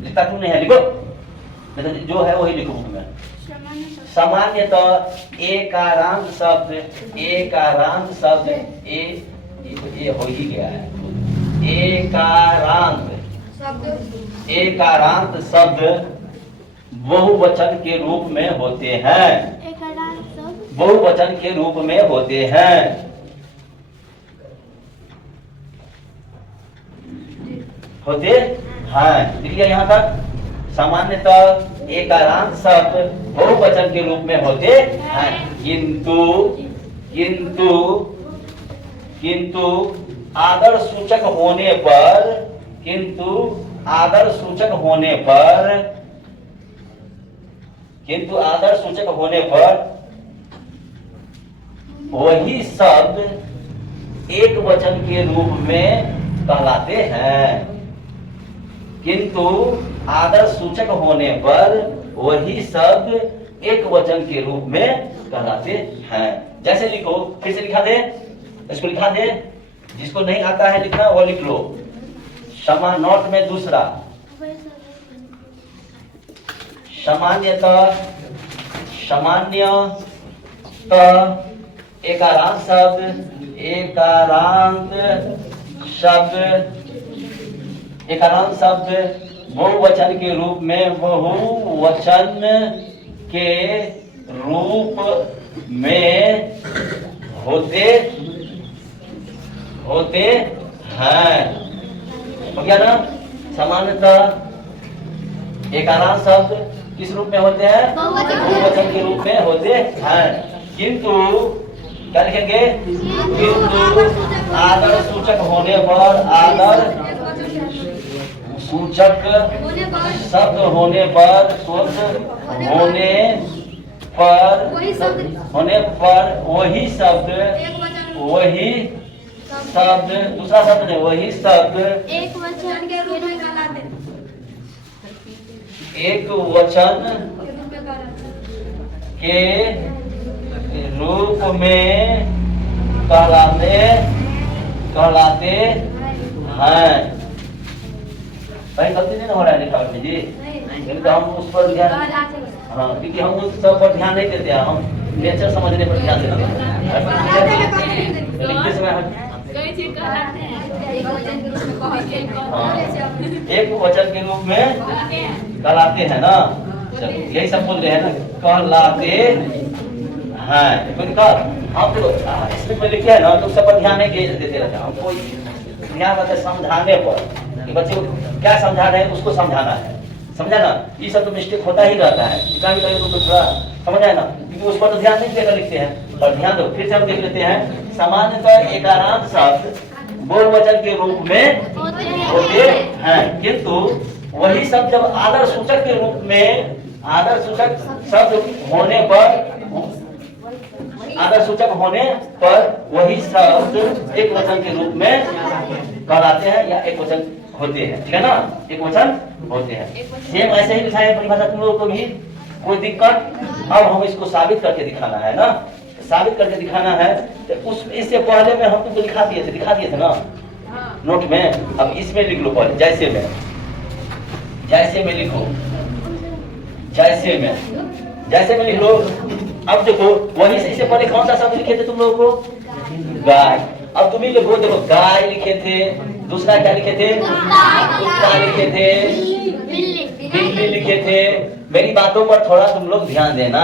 लिखता क्यों नहीं है? लिखो, जो है वही लिखो बुक में। सामान्यतः एकारांत शब्द ये हो ही गया है। एकारांत शब्द बहुवचन के रूप में होते हैं। बहुवचन के रूप में होते हैं। होते हैं। देखिए यहाँ तक, सामान्यतः एकारांत शब्द बहुवचन के रूप में होते हैं, किंतु आदर सूचक होने पर वही शब्द एक वचन के रूप में कहलाते हैं। किंतु आदर सूचक होने पर वही शब्द एक वचन के रूप में कहलाते हैं। जैसे लिखो, फिर से लिखा दे, इसको लिखा दे। जिसको नहीं आता है लिखना वो लिख लो। नोट में दूसरा, सामान्यतः एकारांत शब्द बहुवचन के रूप में होते हैं। हो गया ना। सामान्यतः एकारांत शब्द किस रूप में होते हैं? बहुवचन के रूप में होते हैं। किंतु क्या लिखेंगे? किंतु आदर सूचक होने पर, आदर सूचक शब्द होने पर, वही शब्द दूसरा शब्द नहीं, वही शब्द एक वचन के रूप में कहलाते हैं। एक वचन के रूप में कहलाते हैं। कहीं गलती नहीं हो रहा है लिखावट में जी? नहीं तो हम उस पर ध्यान, हाँ, क्योंकि हम उस सब पर ध्यान नहीं देते हैं, हम नेचर समझने पर ध्यान देते हैं। लिखते समय हम एक वचन के रूप में कहलाते हैं ना। चलो यही सब बोल रहे हैं ना, कहलाते हैं। हम तो इसमें में लिखे है ना, तो सब पर ध्यान नहीं देते रहते, हमको ध्यान रहता है समझाने पर कि बच्चे को क्या समझा रहे हैं, उसको समझाना है। समझा ना? ये सब तो मिस्टेक होता ही रहता है, कभी कभी तो थोड़ा समझ आए ना, क्योंकि उस पर तो ध्यान नहीं देकर लिखते हैं। और ध्यान दो, फिर से हम देख लेते हैं। सामान्यतः एकारांत शब्द बहुवचन के रूप में होते हैं, किंतु वही शब्द जब आदर सूचक के रूप में, आदर सूचक शब्द होने पर, आदर सूचक होने पर वही शब्द एक वचन के रूप में कहलाते हैं या एक वचन होते हैं। ठीक है ना? एक वचन होते हैं। सेम ऐसे ही लिखा है परिभाषा तुम लोगों को भी, कोई दिक्कत? अब हम इसको साबित करके दिखाना है ना, साबित करके दिखाना है। तो उस इससे पहले में हम तुमको दिखा दिए थे ना नोट में। अब इसमें लिख लो पहले, जैसे में लिखो, जैसे में लिख लो। अब देखो, वही इससे पहले कौन सा शब्द लिखे थे तुम लोगों को? गाय। अब तुम ही लोग देखो, गाय लिखे थे, दूसरा क्या लिखे थे? कुत्ता लिखे थे, बिल्ली लिखे थे। मेरी बातों पर थोड़ा तुम लोग ध्यान देना।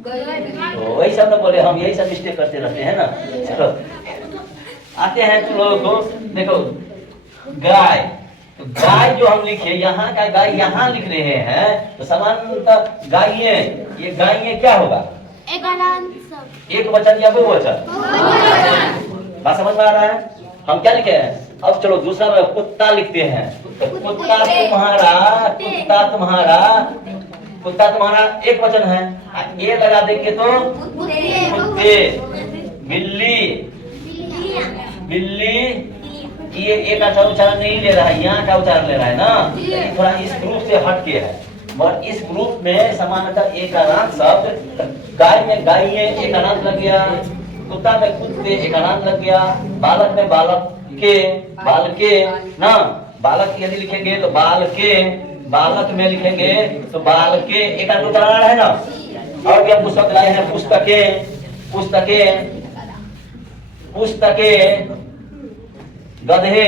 तो वही सब ना बोले, हम यही सब मिस्टेक करते रहते हैं ना। चलो आते हैं तुम लोगों को। देखो गाय, तो गाय जो हम लिखे, यहाँ का गाय यहाँ लिख रहे हैं, तो सामान्यतः गायें, ये गायें क्या होगा? एक वचन या बहुवचन? बात समझ में आ रहा है? हम क्या लिखे हैं? अब चलो दूसरा में कुत्ता लिखते हैं। तो कुत्ता तुम्हारा एक वचन है, ये लगा देंगे तो कुत्ते। बिल्ली ये एक अच्छा उच्चारण नहीं ले रहा है, यहाँ का उच्चारण ले रहा है ना, ये थोड़ा इस ग्रुप से हट के है। और इस ग्रुप में सामान्यतः एकारांत शब्द, गाय में गायें एकारांत लग गया, कुत्ता में कुत्ते एकारांत लग गया, बालक में बालके ना, बालक यदि लिखेंगे तो बालक में लिखेंगे तो बालके एकारांत उच्चारण है ना। और भी हम पुस्तक लाए हैं, पुस्तके, गधे,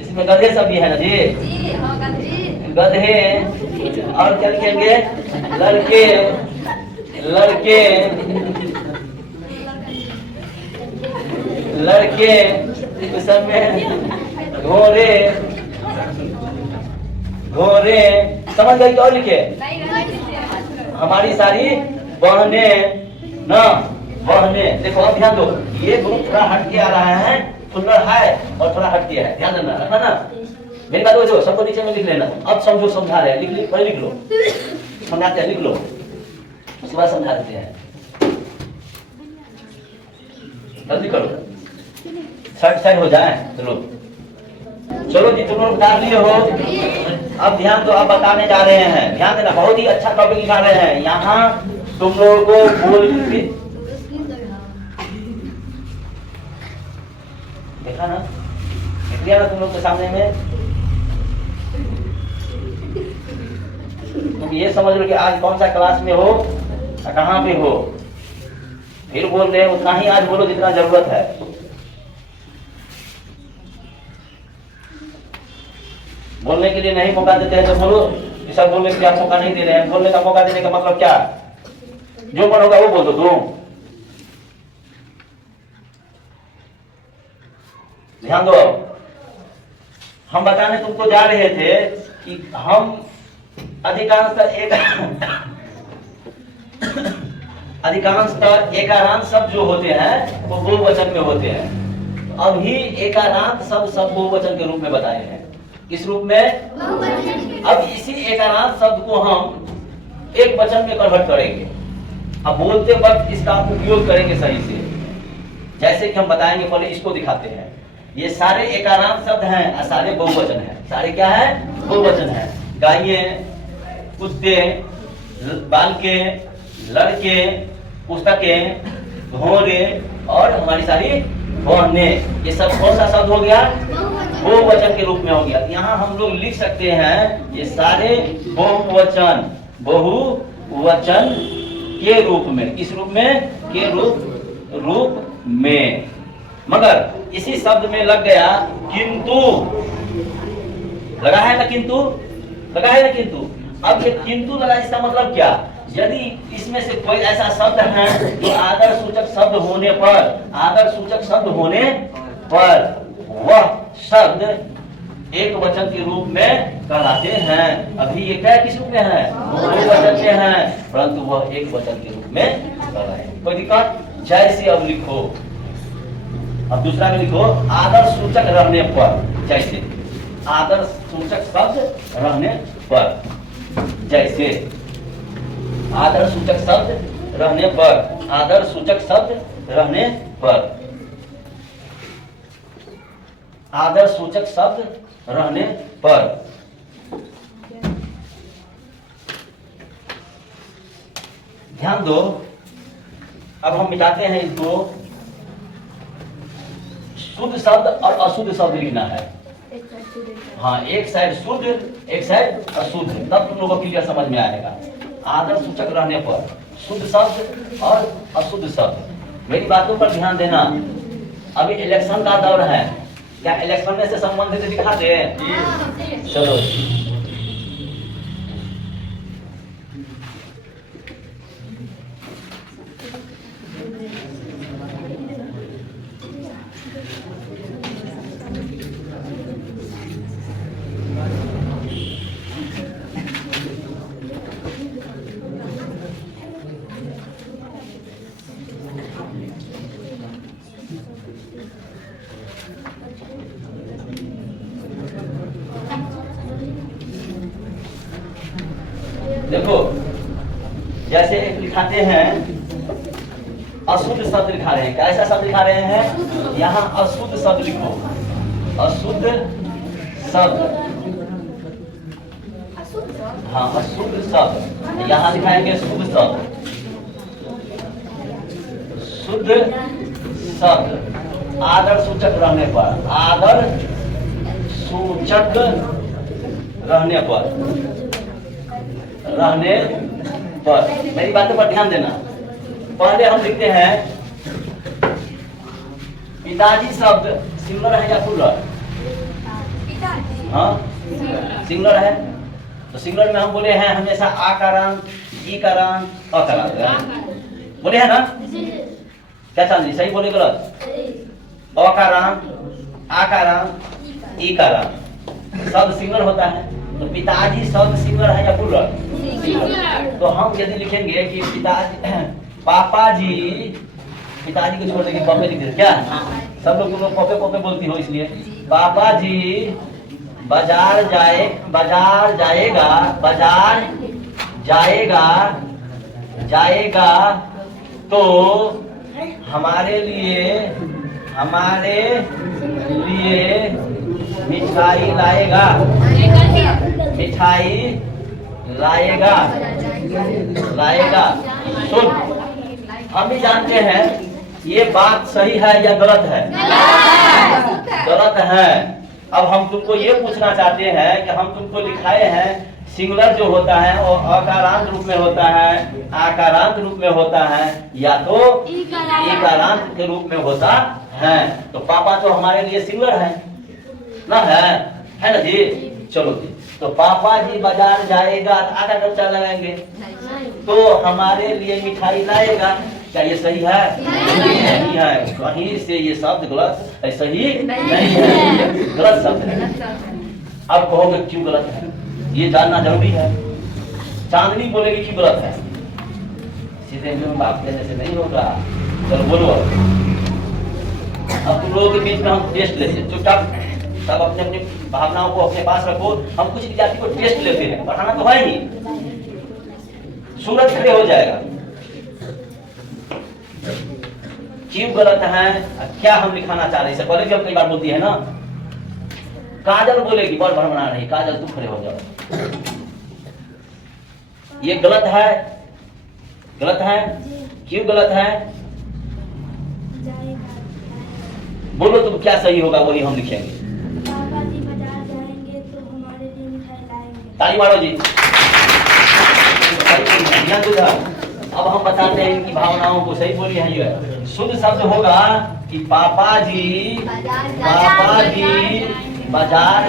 इसमें गधे सब भी है ना जी? गधे। और क्या लिखेंगे? लड़के, इस सब में घोड़े। समझ गई? और लिखे हमारी सारी बहनें ना, बहनें। देखो अब ध्यान दो, ये ग्रुप थोड़ा हट के आ रहा है, सुंदर है और थोड़ा हट गया है, ध्यान देना, रखना ना। मेरी बात समझो, सबको नीचे में लिख लेना। अब समझो, समझा रहे हैं, लिख लो, समझाते हैं, लिख लो, उसके बाद समझा देते हैं। जल्दी करो, साइड हो जाए। चलो जी, तुम लोग बता लिए हो। अब ध्यान दो, अब बताने जा रहे हैं, ध्यान देना। बहुत ही अच्छा टॉपिक लिखा रहे हैं यहाँ तुम लोगों को। बोल देखा ना, दिख ना तुम लोग के सामने में। तुम ये समझ लो कि आज कौन सा क्लास में हो, कहाँ पे हो। फिर बोल रहे हैं, उतना ही आज बोलो जितना जरूरत है। बोलने के लिए नहीं मौका देते हैं तो बोलो, सब बोलने के लिए आप मौका नहीं दे रहे हैं। बोलने का मौका देने का मतलब क्या? जो मन होगा वो बोल दो। दो ध्यान दो। हम बताने तुमको जा रहे थे कि हम अधिकांशतः एकारांत शब्द जो होते हैं वो बहुवचन में होते हैं। अभी एकारांत शब्द सब बहुवचन के रूप में बताए हैं। किस रूप में? अब इसी एकारांत शब्द को हम एक वचन में कन्वर्ट करेंगे। अब बोलते वक्त इसका उपयोग करेंगे सही से, जैसे कि हम बताएंगे। पहले इसको दिखाते हैं। ये सारे एकारांत शब्द हैं और सारे बहुवचन हैं। सारे क्या है? बहुवचन है। गायें, कुत्ते, बालके, लड़के, पुस्तकें, घोड़े और हमारी सारी बहनें, ये सब कौन सा शब्द हो गया? बहुवचन के रूप में हो गया। यहाँ हम लोग लिख सकते हैं ये सारे बहुवचन के रूप में। किस रूप में? के रूप में। मगर इसी शब्द में लग गया किंतु। लगा है ना किंतु? लगा है ना किंतु? अब ये किंतु लगा, इसका मतलब क्या? यदि इसमें से कोई ऐसा शब्द है जो आदर सूचक शब्द होने पर वह शब्द एक वचन के रूप में कहलाते हैं। अभी ये क्या किस रूप में है? बहुवचन में है, परंतु वह एक वचन के रूप में कहलाए। कोई दिक्कत? जैसे अब लिखो, अब दूसरा में लिखो आदर सूचक रहने पर। जैसे आदर सूचक शब्द रहने पर, जैसे आदर सूचक शब्द रहने पर, आदर सूचक शब्द रहने पर, आदर सूचक शब्द रहने पर। ध्यान दो। अब हम मिटाते हैं इसको। शुद्ध शब्द और अशुद्ध शब्द लिखना है। हाँ, एक साइड शुद्ध, एक साइड अशुद्ध, तब तुम लोगों को क्लियर समझ में आएगा। आदर सूचक रहने पर शुद्ध शब्द और अशुद्ध शब्द। मेरी बातों पर ध्यान देना। अभी इलेक्शन का दौर है, क्या इलेक्शन से संबंधित दिखा दे? चलो देखो, जैसे एक लिखाते हैं अशुद्ध शब्द लिखा रहे हैं। कैसा शब्द लिखा रहे हैं? यहाँ अशुद्ध शब्द लिखो। अशुद्ध शब्द, हाँ अशुद्ध शब्द। यहाँ लिखाएंगे शुद्ध शब्द। शुद्ध शब्द आदर सूचक रहने पर, आदर सूचक रहने पर। मेरी बातों पर ध्यान देना। पहले हम लिखते हैं पिताजी शब्द सिंगुलर है या प्लूरल? हाँ सिंगुलर है। तो सिंगुलर में हम बोले हैं हमेशा आकारांत, ईकारांत, अकारांत बोले हैं ना? क्या चांदी सही बोले गलत? अकारांत, आकारांत, ईकारांत शब्द सिंगुलर होता है। तो पिताजी शब्द सिंगुलर है या प्लूरल? तो हम यदि लिखेंगे कि पिताजी, पापा जी, पिताजी को छोड़ देंगे पप्पे लिख देते क्या? सब लोग पप्पे पप्पे बोलती हो, इसलिए पापा जी बाजार जाएगा तो हमारे लिए मिठाई लाएगा। सुन, हम भी जानते हैं ये बात सही है या गलत है? गलत है। अब हम तुमको ये पूछना चाहते हैं कि हम तुमको लिखाए हैं सिंगुलर जो होता है वो अकारांत रूप में होता है, आकारांत रूप में होता है, या तो ईकारांत के रूप में होता है। तो पापा तो हमारे लिए सिंगुलर है ना? है ना जी? चलो जी। तो पापा जी बाजार जाएगा तो आधा खर्चा लगाएंगे, तो हमारे लिए मिठाई लाएगा। क्या ये सही है? नहीं है। कहीं से ये शब्द गलत है, सही नहीं है, गलत शब्द है। अब कहोगे क्यों गलत है, ये जानना जरूरी है। चांदनी बोलेगी क्यों गलत है, सीधे मुंह बात देने से नहीं होगा। चलो बोलो। अब तुम लोगों के बीच में हम टेस्ट लेते हैं, चुपचाप सब अपने अपनी भावनाओं को अपने पास रखो। हम कुछ विद्यार्थी को टेस्ट लेते हैं, पढ़ाना तो है ही, सूरज खड़े हो जाएगा। क्यों गलत है, क्या हम लिखाना चाह रहे हैं, इससे पहले भी हम कई बार बोलती है ना। काजल बोलेगी बड़ भड़बड़ा रही, काजल तू खड़े हो जाओ, ये गलत है, गलत है। क्यों गलत है, बोलो तुम क्या सही होगा, वही हम लिखेंगे। पापा जी बाजार जाएंगे तो हमारे लिए मिठाई लाएंगे। ताली मारो जी। ध्यान दो। अब हम बताते हैं इनकी भावनाओं को, सही बोली है। ये शुद्ध शब्द होगा कि पापा जी बाजार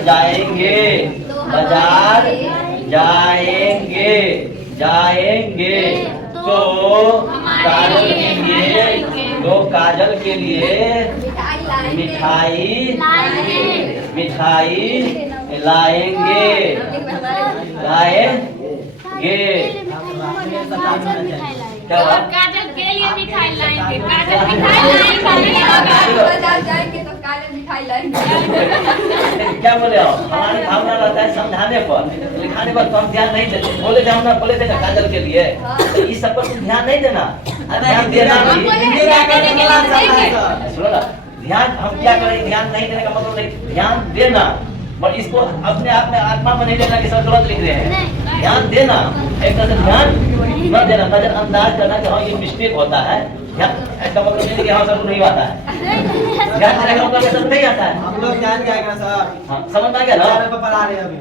जाएंगे, बाजार जाएंगे, जाएंगे तो काजल के लिए, तो काजल के लिए मिठाई लाएंगे, क्या बात? काजल के लिए मिठाई लाएंगे, काजल मिठाई लाएंगे, बाजार जाएंगे तो काजल मिठाई लाएंगे। क्या बोले आप? हमारी भावना रहता है समझाने पर, लिखाने पर तो हम ध्यान नहीं देते। बोले थे हम ना, बोले थे ना काजल के लिए, तो इस सब पर तुम ध्यान नहीं देना, ध्यान देना भी। सुनो ना, ध्यान हम क्या करें, ध्यान नहीं देने का मतलब नहीं, ध्यान देना, पर इसको अपने आप में आत्मा में नहीं लेना कि सब गलत लिख रहे हैं। ध्यान देना, एक तरह से ध्यान न देना, नजरअंदाज करना कि हाँ ये मिस्टेक होता है। ऐसा मतलब नहीं कि हाँ सर नहीं आता है, ध्यान देने का मतलब सब नहीं आता है। हम लोग ध्यान क्या करें सर? हाँ, समझ में आ गया ना? पढ़ा रहे हैं अभी।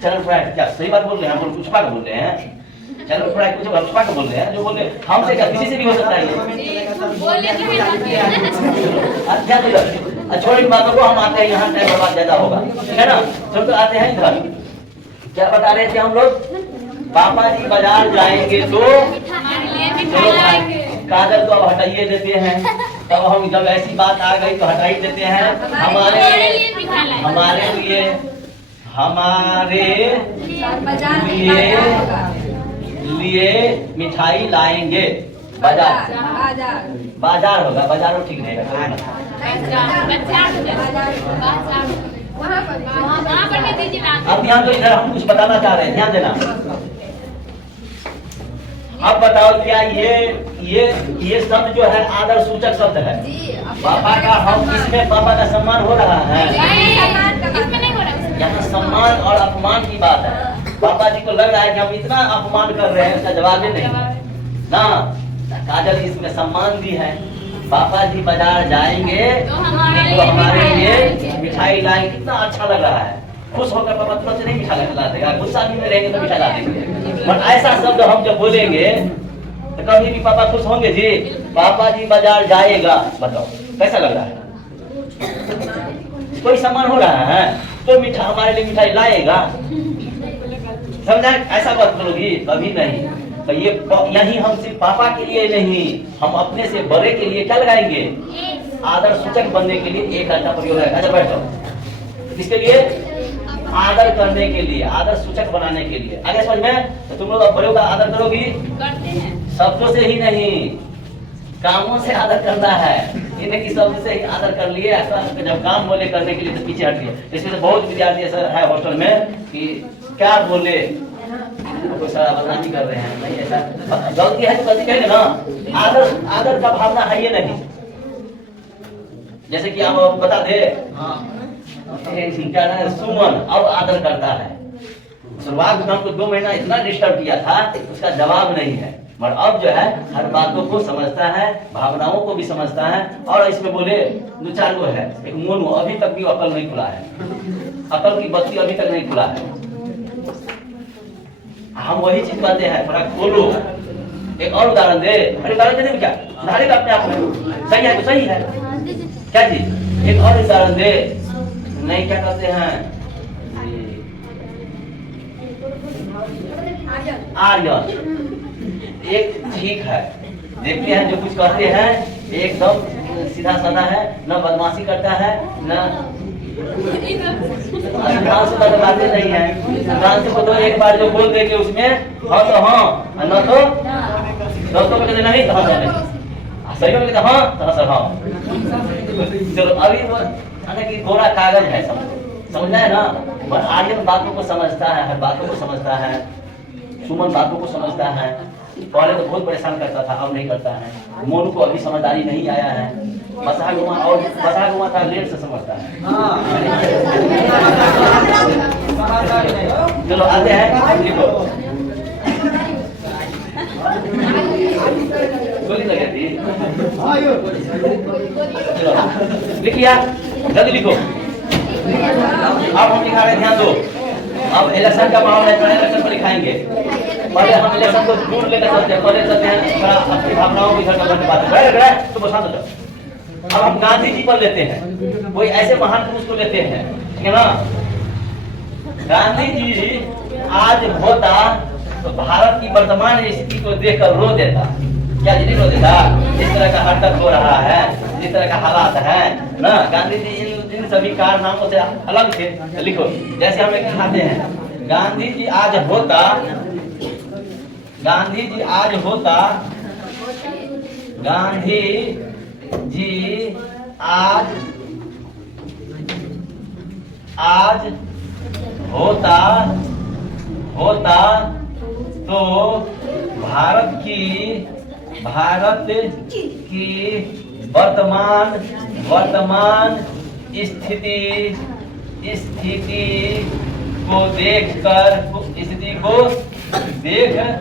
चलो फ्राइड क्या सही बात बोल रहे हैं, हम कुछ पाक बोल रहे हैं। चलो फ्राइड कुछ हम पाक बोल रहे हैं, जो बोल रहे हमसे क्या किसी से भी हो सकता है ये। छोटी बातों को हम आते हैं यहाँ, टाइम बर्बाद ज्यादा होगा, ठीक है ना। चलो तो आते हैं इधर, क्या बता रहे थे हम लोग? पापा जी बाजार जाएंगे तो चलो काजल तो अब हटाइए देते हैं। तब हम जब ऐसी बात आ गई तो हटा ही देते हैं। हमारे लिए मिठाई लाएंगे, बाजार होगा, बाजार ठीक रहेगा। अब ध्यान दो, इधर हम कुछ बताना चाह रहे हैं, ध्यान देना। अब बताओ क्या ये शब्द जो है आदर सूचक शब्द है पापा का, हम इसमें पापा का सम्मान हो रहा है? यहाँ सम्मान और अपमान की बात है। पापा जी को लग रहा है कि हम इतना अपमान कर रहे हैं, इसका जवाब ही नहीं ना। काजल इसमें सम्मान दी है। पापा जी बाजार जाएंगे तो हमारे लिए मिठाई लाएंगे, कितना अच्छा लग रहा है। खुश होकर पापा तुरंत नहीं मिठाई ला देगा, गुस्सा भी में रहेंगे तो मिठाई ला देंगे। पर ऐसा शब्द हम जब बोलेंगे तो कभी भी पापा खुश होंगे जी? पापा जी बाजार जाएगा, बताओ कैसा लग रहा है? कोई सम्मान हो रहा है तो मिठा हमारे लिए मिठाई लाएगा, समझा? ऐसा बात करोगी कभी नहीं। तो ये यही हम सिर्फ पापा के लिए नहीं, हम अपने से बड़े के लिए क्या लगाएंगे? आदर सूचक बनने के लिए एक घंटा प्रयोग है। अच्छा बैठो, इसके लिए आदर करने के लिए, आदर सूचक बनाने के लिए। आगे समझ में? तो तुम लोग अब बड़ों का आदर करोगी, शब्दों से ही नहीं, कामों से आदर करना है। इन्हें की शब्द से ही आदर कर लिए, ऐसा जब काम बोले करने के लिए तो पीछे हट गए। इसमें से बहुत विद्यार्थी ऐसा है हॉस्टल में कि क्या बोले कोई सारा बदनामी कर रहे हैं। नहीं, ऐसा गलती है तो गलती कहेंगे ना। आदर का भावना है ये नहीं। जैसे कि आप बता दे क्या है, सुमन अब आदर करता है। शुरुआत में हमको 2 महीना इतना डिस्टर्ब किया था, उसका जवाब नहीं है। पर अब जो है हर बातों को समझता है, भावनाओं को भी समझता है। और इसमें बोले 2-4 गो है, एक मोनू अभी तक भी अकल नहीं खुला है, अकल की बत्ती अभी तक नहीं खुला है। हम वही चीज कहते हैं, थोड़ा खोलो। एक और उदाहरण दे, अरे उदाहरण देने में क्या सुधारेगा अपने आप में, सही है तो सही है क्या जी? एक और उदाहरण दे, नहीं क्या कहते हैं, आर्यन। एक ठीक है, देखते हैं जो कुछ कहते हैं एकदम सीधा साधा है, न बदमाशी करता है, न सुधांशु का तो बातें नहीं है। सुधांशु को तो एक बार जो बोल देंगे उसमें हाँ तो हाँ, न तो दोस्तों को कहते नहीं तो हाँ नहीं, सही में कहते हाँ तो सर हाँ। चलो अभी वो कि कोरा कागज है, समझना है ना। पर आर्यन बातों को समझता है, हर बातों को समझता है, सुमन बातों को समझता है। पहले तो बहुत परेशान करता था, अब नहीं करता है। मोनू को अभी समझदारी नहीं आया है, बसा गुमा था लेट से समझता है। चलो आते हैं, लिखो गोली लगी थी। चलो लिखिए, जल्दी लिखो। अब हम लिखा रहे हैं, ध्यान दो। अब इलेक्शन का माहौल है, इलेक्शन को लिखाएंगे। पहले हम इलेक्शन को दूर लेकर चलते हैं, पहले चलते हैं थोड़ा अपनी भावनाओं की घर करने बात है तो बसा दो। अब हम गांधी जी पर लेते हैं, कोई ऐसे महान पुरुष को लेते हैं, ठीक है ना। गांधी जी आज होता तो भारत की वर्तमान स्थिति को देखकर रो देता। क्या जी नहीं रो देता? जिस तरह का हरकत हो रहा है, जिस तरह का हालात है ना, गांधी जी इन सभी कारनामों से अलग थे। लिखो, जैसे हम एक दिखाते हैं, गांधी जी आज होता, गांधी जी आज होता, गांधी जी आज होता तो भारत की वर्तमान स्थिति को देखकर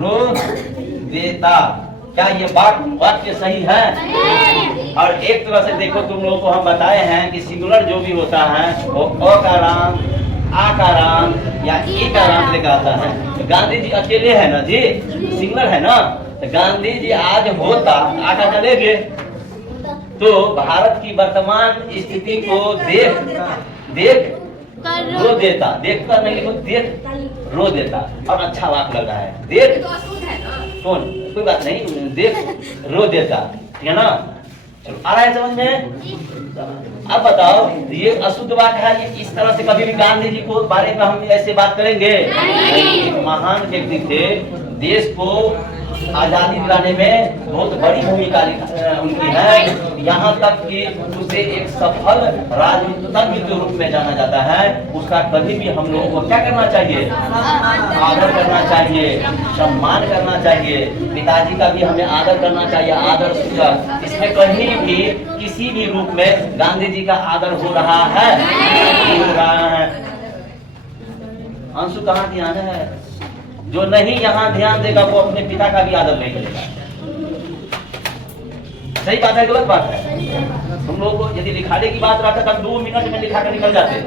रो देता। क्या ये वाक्य सही है? और एक तरह से देखो, तुम लोगों को हम बताए हैं कि सिंगुलर जो भी होता है वो अ का राम, आ का राम या ई का राम लेकर आता है। तो गांधी जी अकेले है ना जी, सिंगुलर है ना। तो गांधी जी आज होता, आका चलेंगे तो भारत की वर्तमान स्थिति को देख रो देता। देख कर नहीं लिखो, देख रो देता। और अच्छा वाक लग रहा है, देख कौन, कोई बात नहीं, देख रो देता, ठीक है ना। चलो आ रहा है समझ में। अब बताओ, ये अशुद्ध वाक है, ये इस तरह से कभी भी गांधी जी को बारे में हम ऐसे बात करेंगे? एक महान व्यक्ति थे, देश को आजादी दिलाने में बहुत बड़ी भूमिका उनकी है। यहाँ तक कि उसे एक सफल राजनीतिज्ञ के रूप में जाना जाता है। उसका कभी भी हम लोगों को क्या करना चाहिए? आदर करना चाहिए, सम्मान करना चाहिए। पिताजी का भी हमें आदर करना चाहिए, आदर सूचक। इसमें कहीं भी किसी भी रूप में गांधी जी का आदर हो रहा है? नहीं हो रहा है। अंशु कहाँ ध्यान है? जो नहीं यहाँ ध्यान देगा वो अपने पिता का भी आदर नहीं करेगा। सही बात है, गलत बात है? तुम लोगों को यदि लिखाने की बात रहता तब 2 मिनट में लिखा कर निकल जाते।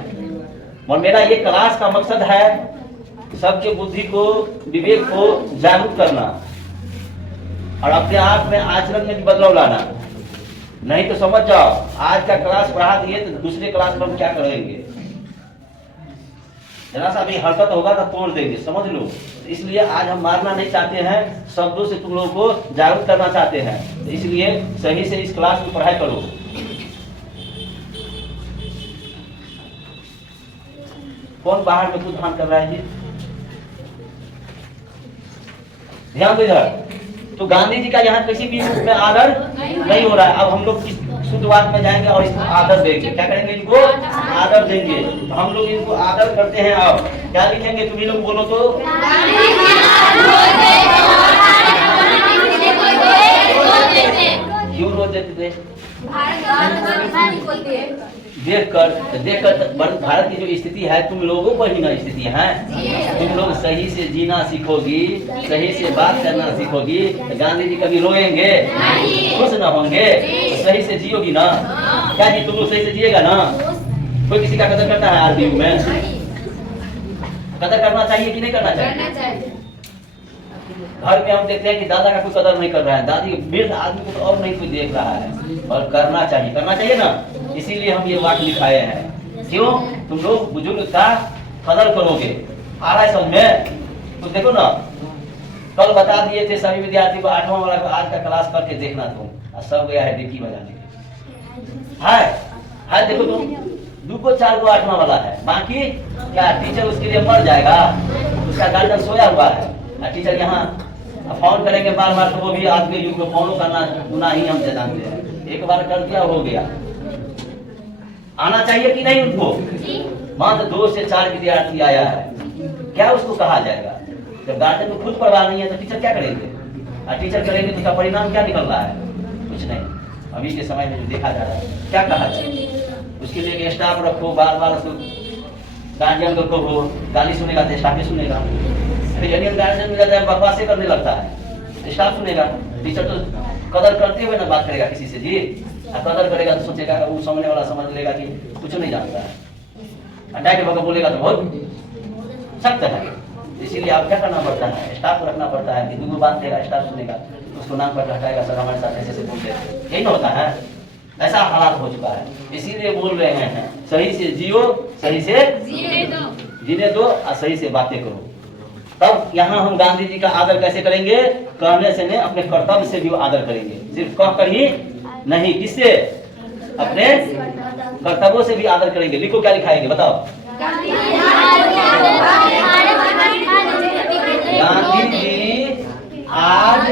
और मेरा ये क्लास का मकसद है सबके बुद्धि को, विवेक को जागरूक करना और अपने आप में आचरण में भी बदलाव लाना। नहीं तो समझ जाओ, आज का क्लास पढ़ा दिए तो दूसरे क्लास में हम क्या करेंगे? जरा सा भी हरकत होगा तो तोड़ देंगे, समझ लो। इसलिए आज हम मारना नहीं चाहते हैं, शब्दों से तुम लोगों को जागरूक करना चाहते हैं। इसलिए सही से इस क्लास की पढ़ाई करो। कौन बाहर में कुछ ध्यान कर रहा है जी? ध्यान दो इधर। तो गांधी जी का यहाँ किसी भी रूप में आदर नहीं हो रहा है। अब हम लोग किस शुद्धवाद में जाएंगे और इसको आदर देंगे। क्या करेंगे? इनको आदर देंगे। तो हम लोग इनको आदर करते हैं। अब क्या लिखेंगे? तुम ही लोग बोलो तो। क्यों रोज देते थे? देखकर भारत की जो स्थिति है, तुम लोगों पर ही ना स्थिति है। तुम लोग सही से जीना सीखोगी, सही से बात करना सीखोगी, तो गांधी जी कभी रोएंगे? खुश ना होंगे? तो सही से जियोगी ना? क्या जी तुम लोग सही से जिएगा ना? कोई किसी का कदर करता है आरबीयू में? कदर करना चाहिए कि नहीं करना चाहिए? घर में हम देखते हैं कि दादा का कोई कदर नहीं कर रहा है, दादी वृद्ध आदमी को और नहीं कोई देख रहा है, और करना चाहिए ना। इसीलिए हम ये वाक्य लिखाए हैं। क्यों? तुम लोग बुजुर्ग का कदर करोगे। आ रहा है समझ में? तो देखो ना, कल बता दिए थे सभी विद्यार्थी को 8वां वाला को आज का क्लास करके देखना तुम, और सब गया है डिक्की बजाने। है देखो तुम, 2 को 4 को 8वां वाला है, बाकी क्या टीचर उसके लिए मर जाएगा? उसका गार्जियन सोया हुआ है और टीचर यहाँ फोन करेंगे बार बार, तो वो भी आज के युग में फोन करना गुनाह ही हम जानते हैं। एक बार कर दिया हो गया। आना चाहिए कि नहीं उनको? मान 2 से 4 विद्यार्थी आया है, क्या उसको कहा जाएगा? जब गार्जियन को खुद परवाह नहीं है तो टीचर क्या करेंगे? और टीचर करेंगे तो उसका परिणाम क्या निकल रहा है? कुछ नहीं। अभी के समय में जो देखा जा रहा है, क्या कहा जाए? उसके लिए एक स्टाफ रखो, बार बार उसको गार्जियन को कहो, गाली सुनेगा तो स्टाफ ही सुनेगा। गार्जियन मिल जाता है, बकवासे करने लगता है, स्टाफ सुनेगा। टीचर तो कदर करते हुए ना बात करेगा किसी से जी, और कदर करेगा तो सोचेगा वो सामने वाला समझ लेगा कि कुछ नहीं जानता है, अटैक होकर बोलेगा तो बहुत सख्त है। इसीलिए आप क्या करना पड़ता है? स्टाफ को रखना पड़ता है कि 2 बात करेगा, स्टाफ सुनेगा, उसको नाम पर हटाएगा, सर हमारे साथ ऐसे बोलते हैं, यही ना होता है। ऐसा हालात हो चुका है, इसीलिए बोल रहे हैं सही से जियो, सही से जीने दो और सही से बातें करो। तब यहाँ हम गांधी जी का आदर कैसे करेंगे? कहने से नहीं, अपने कर्तव्य से भी आदर करेंगे। सिर्फ कह कर ही नहीं, किससे? अपने कर्तव्यों से भी आदर करेंगे। लिखो, क्या लिखाएंगे बताओ? गांधी जी आज,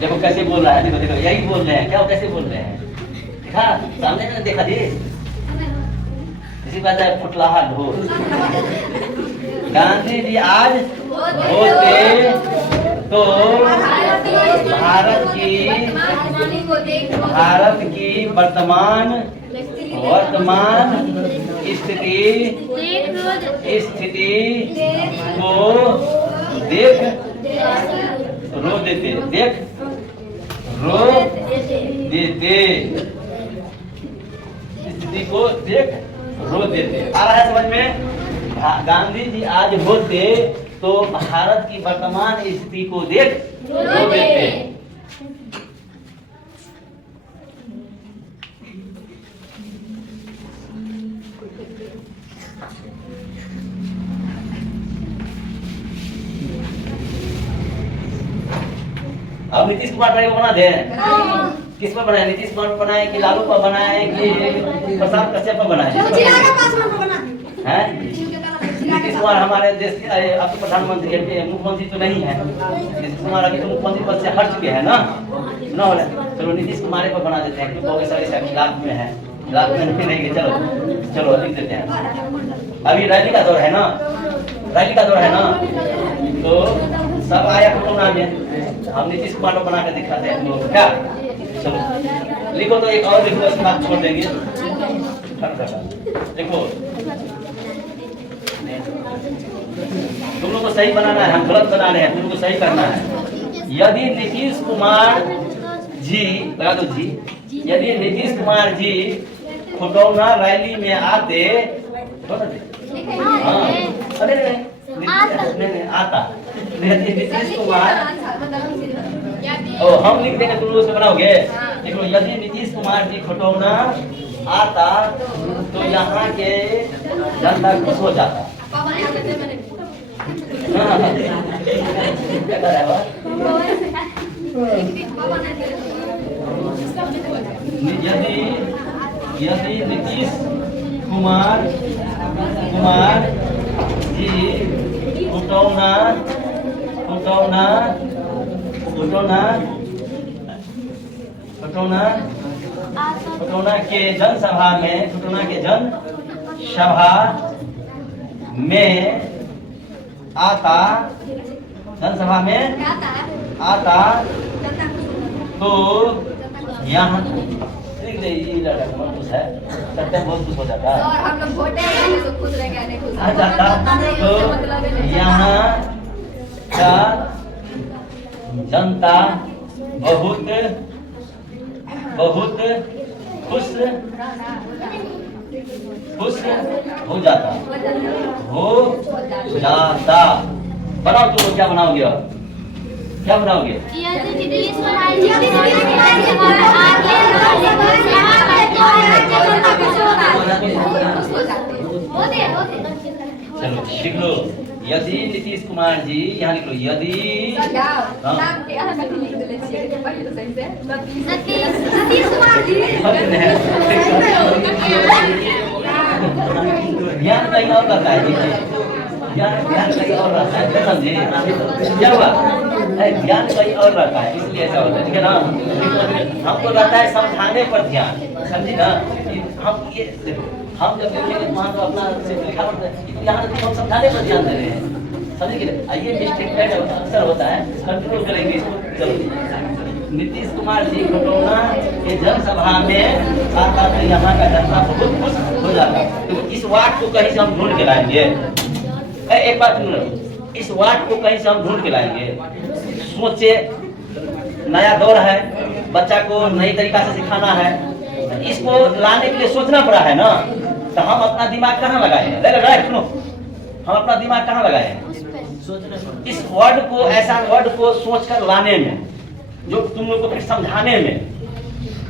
देखो कैसे बोल रहा है, देखो देखो यही बोल रहे हैं, क्या कैसे बोल रहे हैं? देखा सामने में, देखा जी, इसी बात है फुटलाहा ढोल। गांधी जी आज होते तो भारत की वर्तमान स्थिति को देख रो देते, स्थिति को देख रो देते। आ रहा है समझ में? गांधी जी आज होते तो भारत की वर्तमान स्थिति को देख रो देते। अब नीतीश कुमार को बना दे, किस पर बनाए? नीतीश कुमार पर बनाए कि लालू पर बनाए कि प्रशांत कश्यप पर बनाए? नीतीश कुमार हमारे देश के अब तो प्रधानमंत्री मुख्यमंत्री तो नहीं है। नीतीश कुमार अभी तो मुख्यमंत्री पद से हट चुके हैं ना बोले, चलो नीतीश कुमार पर बना देते हैं, क्योंकि सारे खिलाफ में है, खिलाफ में नहीं। चलो लिख देते हैं। अभी रैली का दौर है ना, तो सब आया फोटो ना में हम नीतीश कुमार को बना कर दिखाते हैं तो क्या? चलो लिखो, तो एक और लिखो, उसके बाद छोड़ देंगे। देखो तुम लोग को सही बनाना है, हम गलत बना रहे हैं, तुम लोग को सही करना है। यदि नीतीश कुमार जी, लगा दो जी, यदि नीतीश कुमार जी खुटौना रैली में आते, आता नीतीश कुमार, हम लिख देंगे, तुम लोग से बनाओगे। देखो, यदि नीतीश कुमार जी खुटौना आता तो यहाँ के जनता खुश हो जाता। यदि नीतीश कुमार जी खुटौना के जनसभा में आता, तो यहाँ है, बहुत खुश हो जाता है। हम लोग वोट देंगे तो खुश रहेंगे, नहीं खुश आ जाता, तो यहाँ का जनता बहुत खुश हो जाता। बनाओ, तुम क्या बनाओगे? अब क्या बनाओगे? लिख लो। यदि नीतीश कुमार जी, यहाँ लिख लो यदि। नाम के अहाँ कथी लिख देले छियै कि पहिले तो सही से नीतीश कुमार जी। ज्ञान कहीं और रहता है, ज्ञान कहीं और रहता है, समझे क्या हुआ? ध्यान कहीं और रहता है, इसलिए ऐसा होता है, ठीक है ना। हमको रहता है समझाने पर ध्यान, समझी ना। हम ये हम जब लिखेंगे वहाँ तो अपना लिखा होता है, यहाँ तो हम समझाने पर ध्यान दे रहे हैं, समझे कि ये मिस्टेक अक्सर होता है, कंट्रोल करेंगे इसको। चलो, नीतीश कुमार जी खटौना के जनसभा में बात यहाँ का जनता बहुत खुश हो जाता है। तो इस वार्ड को कहीं से हम ढूंढ के लाएंगे। एक बात सुनो, इस वार्ड को कहीं से हम ढूंढ के लाएंगे। सोचे, नया दौर है, बच्चा को नई तरीका से सिखाना है, इसको लाने के लिए सोचना पड़ा है ना। तो हम अपना दिमाग कहाँ लगाए? सुनो, हम अपना दिमाग कहाँ लगाए? इस वर्ड को, ऐसा वर्ड को सोचकर लाने में, जो तुम लोग को फिर समझाने में,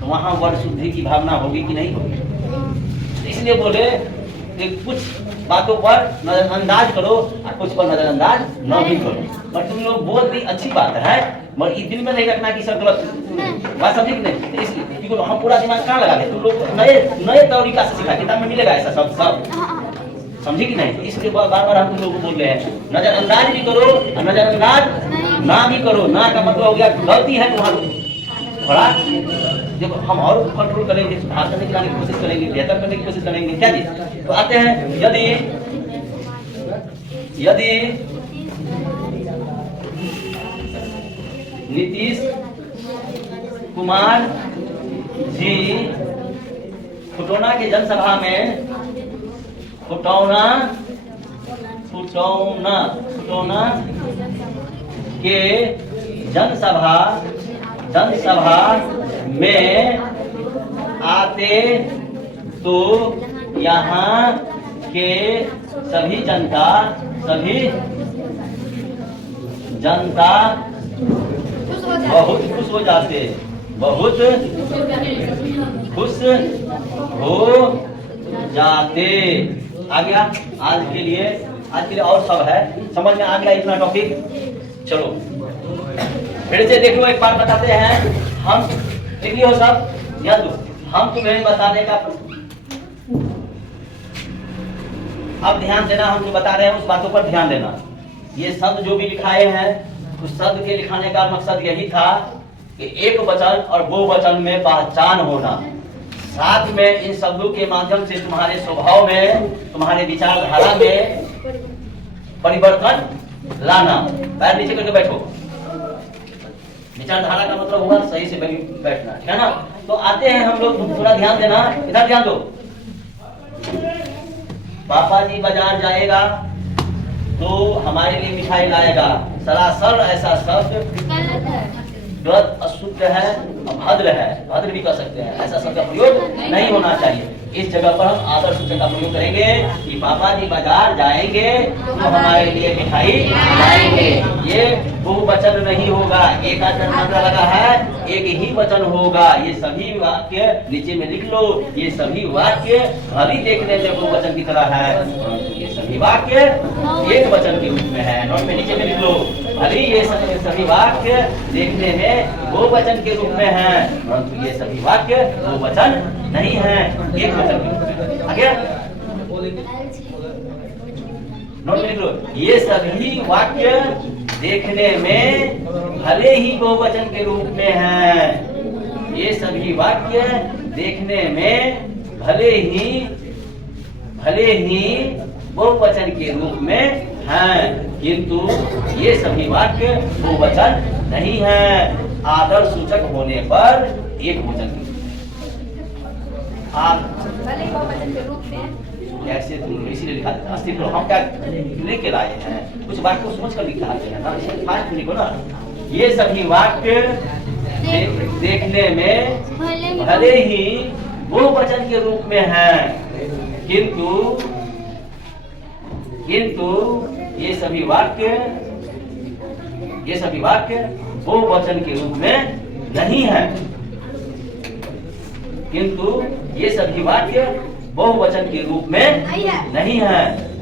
तो वहाँ वर्ड शुद्धि की भावना होगी कि नहीं होगी? इसलिए बोले कि कुछ बातों पर नजरअंदाज करो और कुछ पर नजरअंदाज न भी करो। पर तुम लोग बोल दी अच्छी बात है, मगर इस दिल में नहीं रखना कि सर गलत बात, समझे कि नहीं। इसलिए क्योंकि हम पूरा दिमाग कहाँ लगा दें? तुम लोग नए तरीका से सिखा, किताब में मिलेगा ऐसा सब, समझे कि नहीं। इसलिए बार बार हम तुम लोग को बोल रहे हैं, नजरअंदाज भी करो और नजरअंदाज ना भी करो। ना का मतलब हो गया गलती है तुम्हारी, थोड़ा जब हम और कंट्रोल करेंगे, सुधार करने की कोशिश करेंगे, बेहतर करने की कोशिश करेंगे, क्या जी। तो आते हैं, यदि नीतीश कुमार जी खटौना के जनसभा में खटौना के जनसभा में आते तो यहाँ के सभी जनता बहुत खुश हो जाते, बहुत खुश हो जाते। आ गया आज के लिए और सब है, समझ में आ गया इतना टॉपिक। चलो फिर से देख लो, एक बार बताते हैं हम, लिख लियो सब, याद दो। हम तुम्हें बताने का, अब ध्यान देना, हम जो बता रहे हैं उस बातों पर ध्यान देना। ये शब्द जो भी लिखाए हैं, उस शब्द के लिखाने का मकसद यही था कि एक वचन और बहुवचन में पहचान होना, साथ में इन शब्दों के माध्यम से तुम्हारे स्वभाव में, तुम्हारे विचारधारा में परिवर्तन लाना। पैर नीचे करके बैठो, विचारधारा का मतलब हुआ सही से बैठना, ठीक है ना। तो आते हैं हम लोग, थोड़ा ध्यान देना, इधर ध्यान दो। पापा जी बाजार जाएगा तो हमारे लिए मिठाई लाएगा, सरासर ऐसा शब्द गलत, अशुद्ध है, अभद्र है, भद्र भी कर सकते हैं, ऐसा शब्द का प्रयोग नहीं होना चाहिए। इस जगह पर हम आदर्श सूचक का प्रयोग करेंगे कि पापा जी बाजार जाएंगे तो हमारे लिए मिठाई लाएंगे। ये बहुवचन नहीं होगा, एक आदमी लगा है, एक ही वचन होगा। ये सभी वाक्य नीचे में लिख लो, ये सभी वाक्य भली देखने में बहुवचन की तरह है, ये सभी वाक्य एक वचन के रूप में है। नोट में नीचे में लिख लो, भली ये सभी वाक्य देखने में बहुवचन के रूप में है, परंतु ये सभी वाक्य बहुवचन नहीं है, एक वचन के रूप में। आगे नोट में लिख लो, ये सभी वाक्य देखने में भले ही बहुवचन के रूप में है, ये सभी वाक्य देखने में भले ही बहुवचन के रूप में हैं, किंतु ये सभी वाक्य बहुवचन नहीं है, आदर्श सूचक होने पर एक वचन के रूप में। ऐसे तुम इसीलिए लिखा देता अस्तित्व, हम क्या लेके लाए हैं, कुछ बात को सोच कर लिखा हैं ना, फास्ट लिखो ना। ये सभी वाक्य देखने में भले ही बहुवचन के रूप में हैं, किंतु ये सभी वाक्य बहुवचन के रूप में नहीं है, किंतु ये सभी वाक्य बहुवचन के रूप में नहीं है,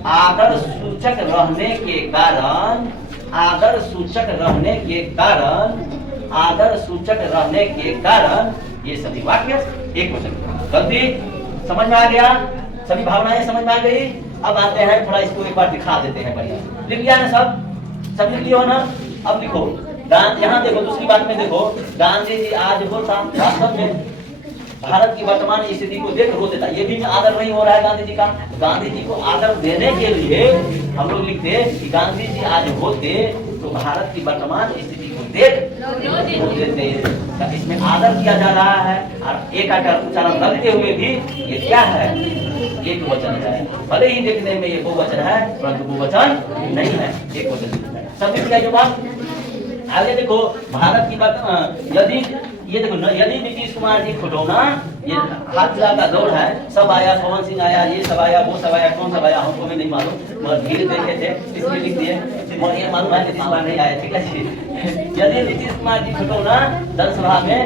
आदर सूचक रहने के कारण, आदर सूचक रहने के कारण, आदर सूचक रहने के कारण ये सभी वाक्य एक वचन। गलती समझ में आ गया? सभी भावनाएं समझ में आ गई? अब आते हैं थोड़ा इसको एक बार दिखा देते हैं बढ़िया। लिख लिया ना सब लिख लियो ना? अब लिखो यहाँ देखो, दूसरी बात में देखो, गांधी जी आज होता वास्तव में भारत की वर्तमान स्थिति को देख रो देता। ये भी आदर नहीं हो रहा है गांधी जी का। गांधी जी को आदर देने के लिए हम लोग लिखते कि गांधी जी आज होते तो भारत की वर्तमान स्थिति को देख रो देते। इसमें आदर किया जा रहा है और एक आकार उच्चारण करते हुए भी ये क्या है? एक वचन है। भले ही देखने में ये बहुवचन है परंतु बहुवचन नहीं है, एक वचन। सब लिख लिया जो बात। आगे देखो भारत की बात, यदि ये देखो न, यदि नीतीश कुमार जी खुटौना, ये हादसा का दौर है, सब आया, पवन सिंह आया, ये सब आया, वो सब आया, कौन सब आया हमको भी नहीं मालूम, मगर भीड़ देखे थे इसलिए लिख दिए। और ये मालूम है नीतीश कुमार नहीं आया, ठीक है जी। यदि नीतीश कुमार जी खुटौना जनसभा में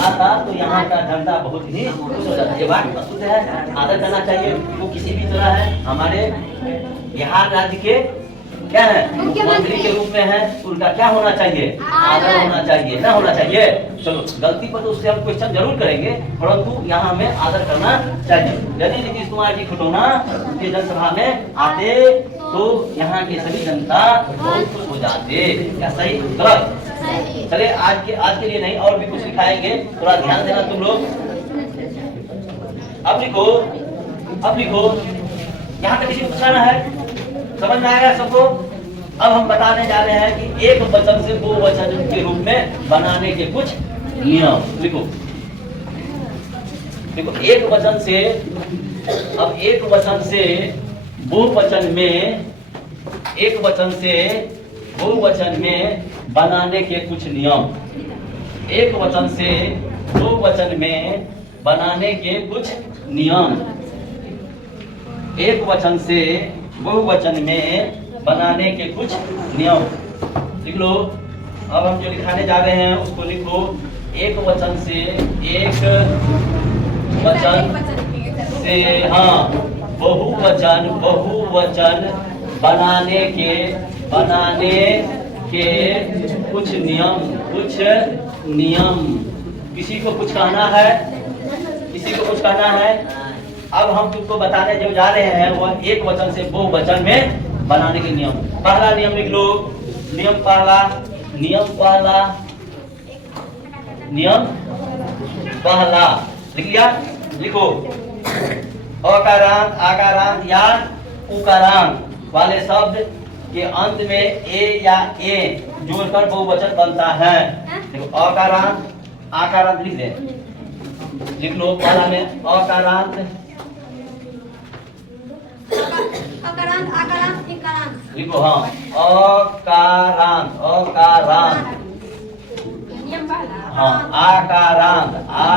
आता तो यहाँ का जनता बहुत ही खुश हो जाता है। ये बात प्रस्तुत है, आदर करना चाहिए। वो किसी भी तरह है, हमारे बिहार राज्य के क्या है मंत्री के रूप में है, उनका क्या होना चाहिए? आदर होना चाहिए, ना होना चाहिए? चलो गलती पर तो उससे हम क्वेश्चन जरूर करेंगे, परंतु यहाँ हमें आदर करना चाहिए। यदि नीतीश कुमार जी खुटौना उनके जनसभा में आते तो यहाँ के सभी जनता बहुत खुश हो जाते। क्या सही गलत? चले आज के लिए नहीं, और भी कुछ सिखाएंगे, थोड़ा ध्यान देना तुम लोग। अब लिखो यहाँ तक किसी को पूछना है? समझ में आएगा सबको? अब हम बताने जा रहे हैं कि एक वचन से बहुवचन के रूप में बनाने के कुछ नियम। लिखो एक वचन से, अब एक वचन से बहुवचन में, एक वचन से बहुवचन में बनाने के कुछ नियम। एक वचन से बहुवचन में बनाने के कुछ नियम। एक वचन से बहुवचन में बनाने के कुछ नियम लिख लो। अब हम जो लिखाने जा रहे हैं उसको लिखो। एक वचन से, एक वचन से, हाँ, बहुवचन बनाने के कुछ नियम। किसी को कुछ कहना है? किसी को कुछ कहना है? अब हम तुमको बताने जो जा रहे हैं वह एक वचन से बहुवचन में बनाने के नियम। पहला नियम लिख लो। नियम पहला लिख लिया? लिखो अकारांत, आकारांत या उकारांत वाले शब्द के अंत में ए या ए जोड़कर बहुवचन बनता है। देखो अकारांत, आकारांत लिख दे, लिख लो। पहला में अकारांत, आकारांत, इकारांत लिखो। हाँ, अकारांत, हाँ,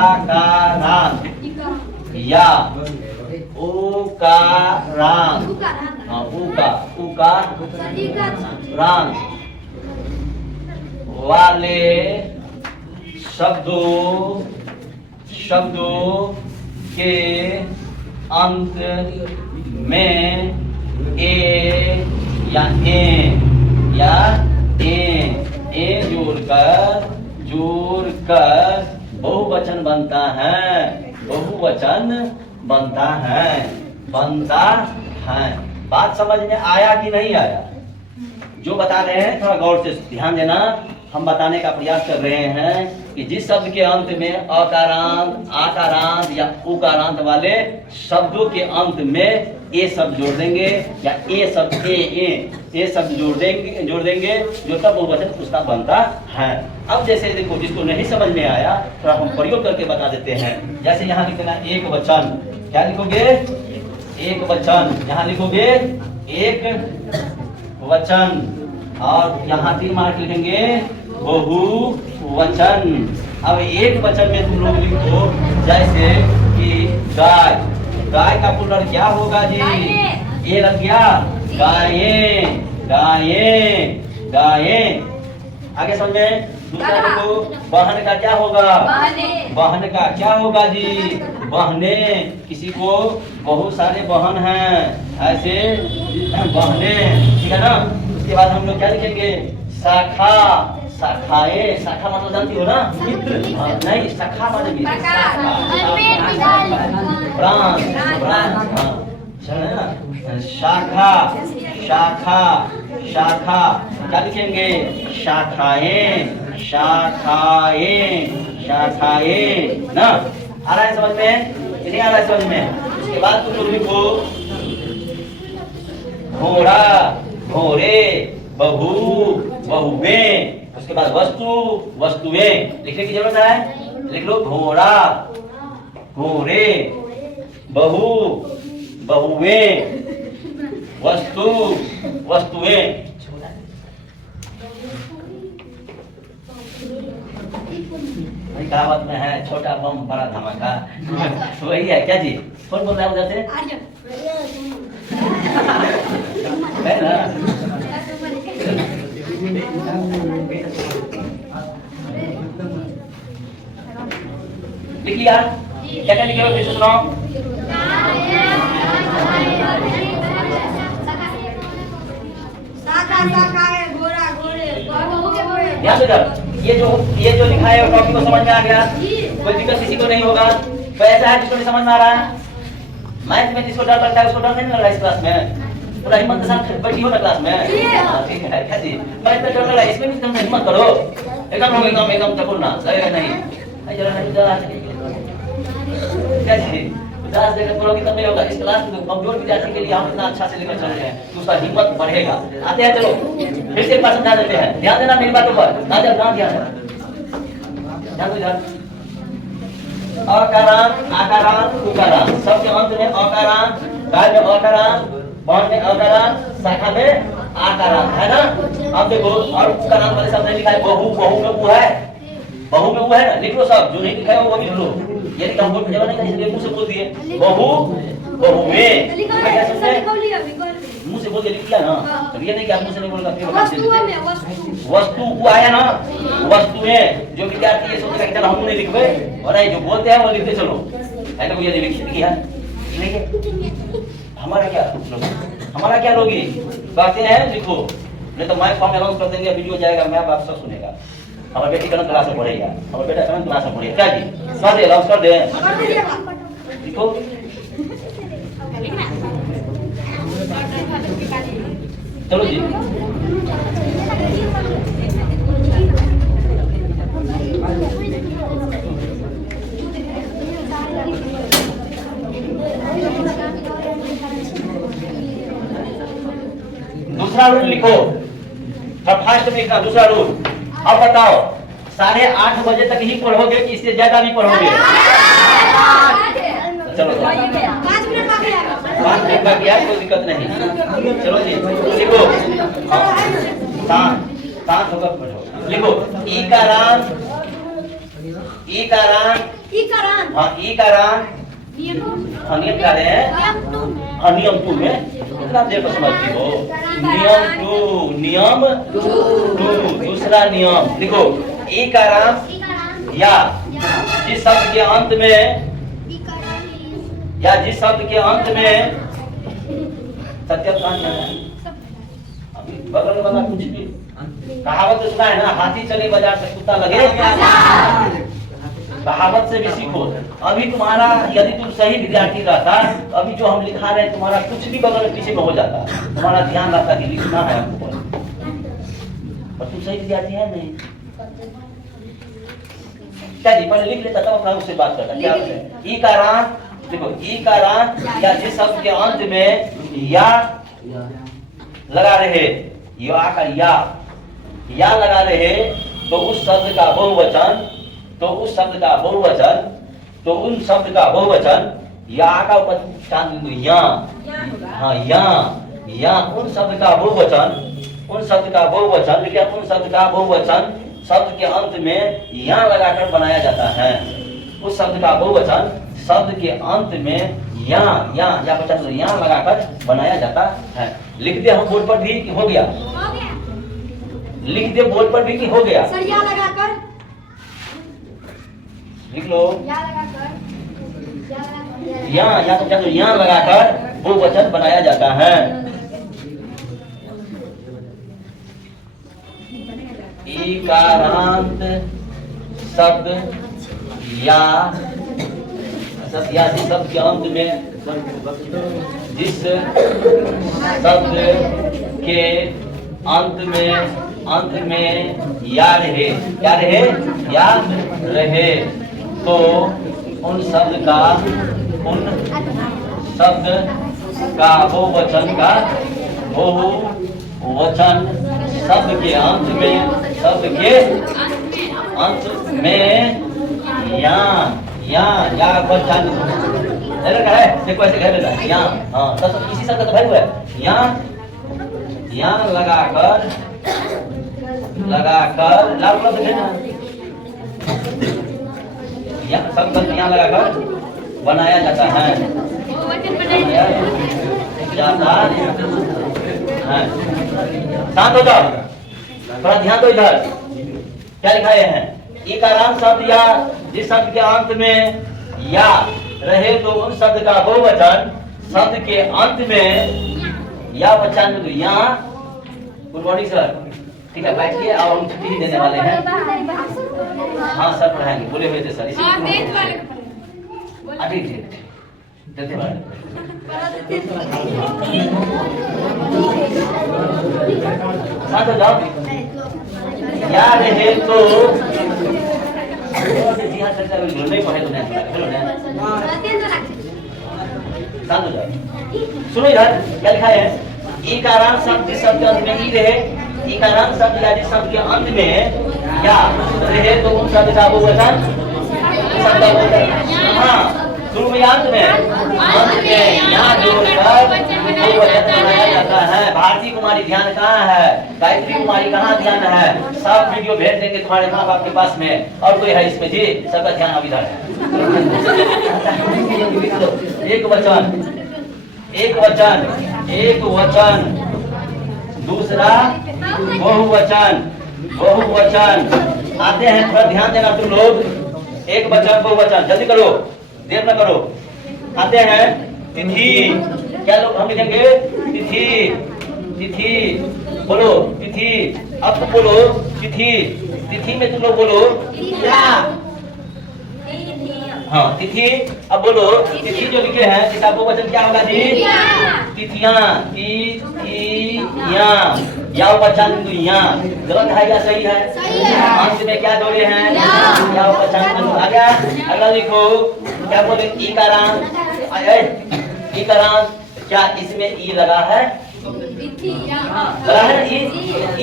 आकारांत, या उकारांत, हाँ, उकारांत वाले शब्दों के अंत में ए या ए जोड़कर बहुवचन बनता है। बात समझ में आया कि नहीं आया? जो बता रहे हैं थोड़ा गौर से ध्यान देना। हम बताने का प्रयास कर रहे हैं कि जिस शब्द के अंत में अकारांत, आकारांत या उकारांत वाले शब्दों के अंत में ए शब्द जोड़ देंगे या ए शब्द जोड़ देंगे जो तब बहुवचन उसका बनता है। अब जैसे देखो, जिसको नहीं समझ में आया थोड़ा हम प्रयोग करके बता देते हैं। जैसे यहाँ लिखना एक वचन, क्या लिखोगे? एक वचन। यहाँ लिखोगे एक वचन, और यहाँ 3 मार्क लिखेंगे बहुवचन। अब एक वचन में तुम लोग लिखो जैसे कि गाय। गाय का प्लूरल क्या होगा जी? ये लग गया, गायें। आगे समझे? दूसरा देखो बहन का क्या होगा? बहन का क्या होगा जी? बहने। किसी को बहुत सारे बहन हैं ऐसे बहने, ठीक है ना। उसके बाद हम लोग क्या लिखेंगे? शाखा। शाखाएं। शाखा मतलब जानती हो ना? नहीं, शाखा मतलब ब्रांच। ब्रांच, हाँ चल है ना। शाखा। शाखा। शाखा क्या लिखेंगे? शाखाएं। शाखाएं। शाखाएं ना। आ रहा है समझ में? नहीं आ रहा है समझ में? उसके बाद तुम लोग लिखो घोड़ा, घोड़े, बहू, बहुएं। उसके बाद वस्तु, वस्तुएं। लिखने की जरूरत है? लिख लो घोड़ा, घोड़े, बहू, बहुएं, वस्तु, वस्तुएं। कहावत में है छोटा बम बड़ा धमाका। वही है क्या जी? कौन बोल रहा है उधर से? है ना? लिखिए यार, क्या क्या लिखे हो फिर से सुनाओ। ध्यान दो जरा, ये जो लिखा है टॉपिक को समझ में आ गया? कोई दिक्कत किसी को नहीं होगा? तो ऐसा है जिसको नहीं समझ में आ रहा है? मैथ में जिसको डर लगता है उसको डर नहीं लग रहा है इस क्लास में? पूरा हिम्मत के साथ बैठी हो ना क्लास में? ठीक है क्या जी? मैथ में डर लग रहा है, इसमें भी तुम हिम्मत करो। एकदम एकदम एकदम चकुर ना लगेगा नहीं। जरा नहीं जरा क्या जी? उदास देखकर करोगे तब नहीं होगा। इस क्लास में कमजोर विद्यार्थी के लिए हम इतना अच्छा से लेकर चल रहे हैं तो उसका हिम्मत बढ़ेगा। आते हैं, चलो फिर से एक बार समझा देते हैं। ध्यान देना मेरी बातों पर। ध्यान ध्यान ध्यान ध्यान। अकारांत, आकारांत, उकारांत। सबके अंत में अकारांत, काल में अकारांत, बहन में अकारांत, शाखा में आकारांत, है ना। अब देखो और उकारांत वाले शब्द लिखा है बहू। बहू में वो है, बहू में वो है ना। लिख लो सब, जो नहीं लिखा है वो भी लिख लो। ये लिखा बोल के जगह नहीं, इसलिए मुंह से बोल दिए बहू, बहुएं। मुंह से बोल के लिख लिया ना। तो ये नहीं कि आप मुंह से नहीं बोलना, फिर वस्तु वो आया ना। वस्तुएं। जो विद्यार्थी ये सोचेगा कि चलो हम नहीं लिखबे, और नहीं जो बोलते हैं वो लिखते चलो। ऐसा कोई ये लिखी है नहीं। हमारा क्या लोग, हमारा क्या लोगी बातें हैं लिखो, नहीं तो माइक फॉर्म अनाउंस कर देंगे, वीडियो जाएगा, मैं आप सब सुनेगा। हमारे बेटी कौन क्लास में पढ़ेगा? हमारे बेटा कौन क्लास में पढ़ेगा? क्या जी सुना दे, अनाउंस कर दे। लिखो चलो जी। दूसरा रूल लिखो, फास्ट में लिखना। दूसरा रूल अब बताओ, 8:30 बजे तक ही पढ़ोगे कि इससे ज्यादा भी पढ़ोगे? चलो 5 मिनट बाकी है, कोई दिक्कत नहीं। चलो जी लिखो, शांत होकर पढ़ो। लिखो ईकारांत, ईकारांत, हाँ ईकारांत। नियम क्या है? नियम 2 में कितना देर पर समझती हो? नियम 2, नियम 2। दूसरा नियम लिखो ईकारांत या जिस शब्द के अंत में, या जिस शब्द के अंत में सत्यत्वान है। अभी बगल में वाला कुछ भी कहावत सुना है ना, हाथी चले बाजार से कुत्ता लगे। कहावत से भी सीखो। अभी तुम्हारा यदि तुम सही विद्यार्थी रहता, अभी जो हम लिखा रहे तुम्हारा कुछ भी बगल में पीछे में हो जाता, तुम्हारा ध्यान रहता कि लिखना है हमको, और तुम सही विद्यार्थी है नहीं। क्या जी पहले लिख लेता तब अपना उससे बात करता। क्या ईकारांत देखो, ईकारांत या जिस शब्द के अंत में या लगा रहे, या लगा रहे, तो उस शब्द का बहुवचन, तो उस शब्द का बहुवचन, तो उन शब्द का बहुवचन, या का उच्चारण या, हाँ या उन शब्द का बहुवचन, उन शब्द का बहुवचन, देखिए उन शब्द का बहुवचन शब्द के अंत में या लगाकर बनाया जाता है। उस शब्द का बहुवचन शब्द के अंत में या बचा तो या लगाकर बनाया जाता है। लिख दिया हम बोर्ड पर भी, हो गया? लिख दे बोर्ड पर भी कि हो गया? सर या लगाकर, लिख लो। या लगाकर, यहाँ यहाँ लगाकर बहुवचन बनाया जाता है। इकारांत शब्द या शब्द के अंत में, जिस शब्द के अंत में या रहे, तो उन शब्द का बहुवचन शब्द के अंत में या वचन है। देखो ऐसे कह देता है यहाँ, हाँ तब इसी शब्द का भाई हुआ है। यहाँ लगाकर लागू लफ्ज है ना, शब्द यहाँ लगाकर बनाया जाता है, शांत हो जाओ, थोड़ा ध्यान दो इधर। क्या लिखाए हैं? इकारांत शब्द या जिस शब्द के अंत में या रहे तो उन शब्द का बहुवचन शब्द के अंत में या वचन में। यहाँ गुड मॉर्निंग सर, ठीक है बैठिए और हम छुट्टी देने वाले हैं। हाँ सर पढ़ाएंगे, बोले हुए थे सर इसी ठीक देते वाले। साथ हो जाओ। या रहे तो नहीं पढ़े तो शांत हो जाओ। सुनो इधर क्या लिखा है? इकारांत शब्द जिस शब्द के अंत में ई रहे, इकारांत शब्द या जिस शब्द के अंत में या रहे तो उन शब्द का बहुवचन हाँ शुरू में अंत में यहाँ जोड़कर बहुवचन बनाया जाता है। भारती कुमारी ध्यान कहाँ है? गायत्री कुमारी कहाँ ध्यान है? सब वीडियो भेज देंगे तुम्हारे माँ बाप के पास में। और कोई है इसमें जी? सबका ध्यान अभी इधर है। एक वचन दूसरा बहुवचन आते हैं, थोड़ा ध्यान देना तुम लोग। एक वचन बहुवचन, जल्दी करो, देर न करो। आते हैं तिथि, क्या लोग हम लिखेंगे? तिथि बोलो, तिथि। अब तुम बोलो तिथि में तुम लोग बोलो हाँ तिथि। अब बोलो तिथि जो लिखे हैं इसका बहुवचन क्या होगा जी? तिथियां, या वचन गलत है या सही है? अंत में क्या जोड़े हैं? या वचन आ गया। अगला लिखो, क्या बोले? इकारांत क्या इसमें ई लगा है? लगा है ई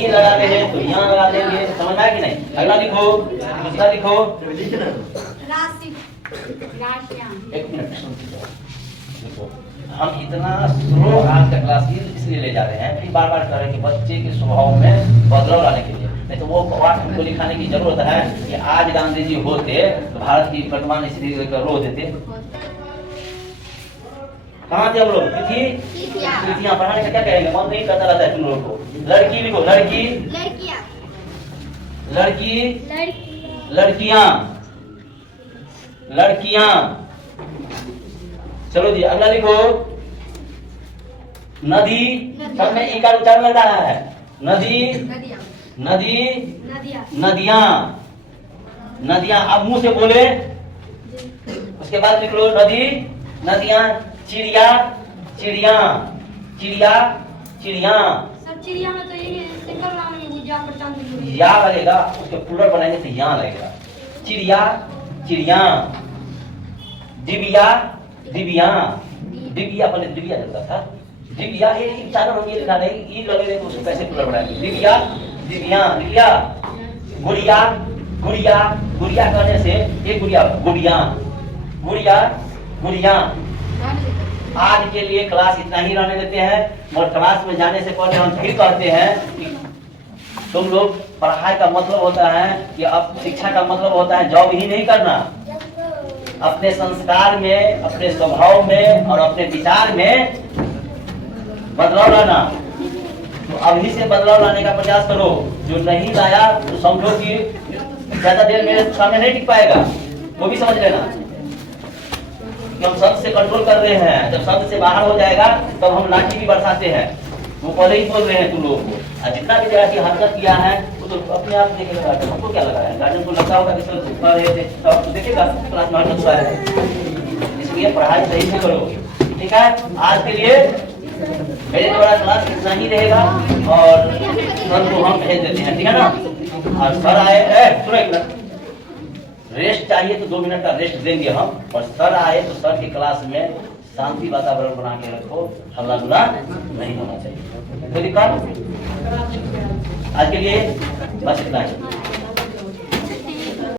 लगा रहे हैं तो यहाँ लगा देंगे, समझ में आया कि नहीं? अगला लिखो, दूसरा लिखो। एक मिनट देखो, हम इतना स्लो आज का क्लास इसलिए ले जा रहे हैं, फिर बार बार कर रहे हैं कि बच्चे के स्वभाव में बदलाव लाने के लिए। नहीं तो वो पाठ हमको लिखाने की जरूरत है कि आज गांधी जी होते तो भारत की वर्तमान स्थिति को रो देते। कहाँ थे हम लोग? तिथियां पढ़ाने का क्या कहेंगे? मन नहीं करता रहता है तुम लोगों को। लड़की लिखो, लड़कियां। चलो जी अगला लिखो, नदी। सब में एक उच्चारण लग रहा है। नदियां। अब मुंह से बोले, उसके बाद लिख लो नदियां। चिड़िया। सब चिड़िया में तो ये सिंगल नाम है, या लगेगा, उसके प्लूरल बनाएंगे तो यहाँ लगेगा। चिड़िया। दिव्या पहले दिव्या चलता था। दिव्या ये उच्चारण हम ये लिखा नहीं, ई लगेगा तो उसको कैसे प्लूरल बनाएंगे? दिव्या। गुड़िया कहने से एक गुड़िया। आज के लिए क्लास इतना ही रहने देते हैं, और क्लास में जाने से पहले हम फिर कहते हैं कि तुम लोग पढ़ाई का मतलब होता है कि अब शिक्षा का मतलब होता है जॉब ही नहीं करना। अपने संस्कार में, अपने स्वभाव में और अपने विचार में बदलाव लाना। तो अभी से बदलाव लाने का प्रयास करो। जो नहीं लाया तो समझो कि ज्यादा देर मेरे सामने नहीं टिक पाएगा, वो भी समझ लेना कि हम शब्द से कंट्रोल कर रहे हैं। जब शब्द से बाहर हो जाएगा तब हम लाठी भी बरसाते हैं। वो पहले ही बोल रहे हैं तुम लोगों को, और जितना भी जगह की हरकत किया है वो तो अपने आप देखेगा गार्जियन। हमको क्या लगा है, गार्जियन को लगता होगा कि सर पढ़ रहे थे तो देखेगा क्लास में हरकत हुआ है। इसलिए पढ़ाई सही से करो, ठीक है। आज के लिए मेरे द्वारा क्लास इतना ही रहेगा और सर को हम भेज देते हैं, ठीक है ना। और सर आए, सुनो एक मिनट, रेस्ट चाहिए तो 2 मिनट का रेस्ट देंगे हम, और सर आए तो सर की क्लास में शांति वातावरण बना के रखो, हल्ला गुल्ला नहीं होना चाहिए। कोई दिक्कत? आज के लिए बस इतना ही।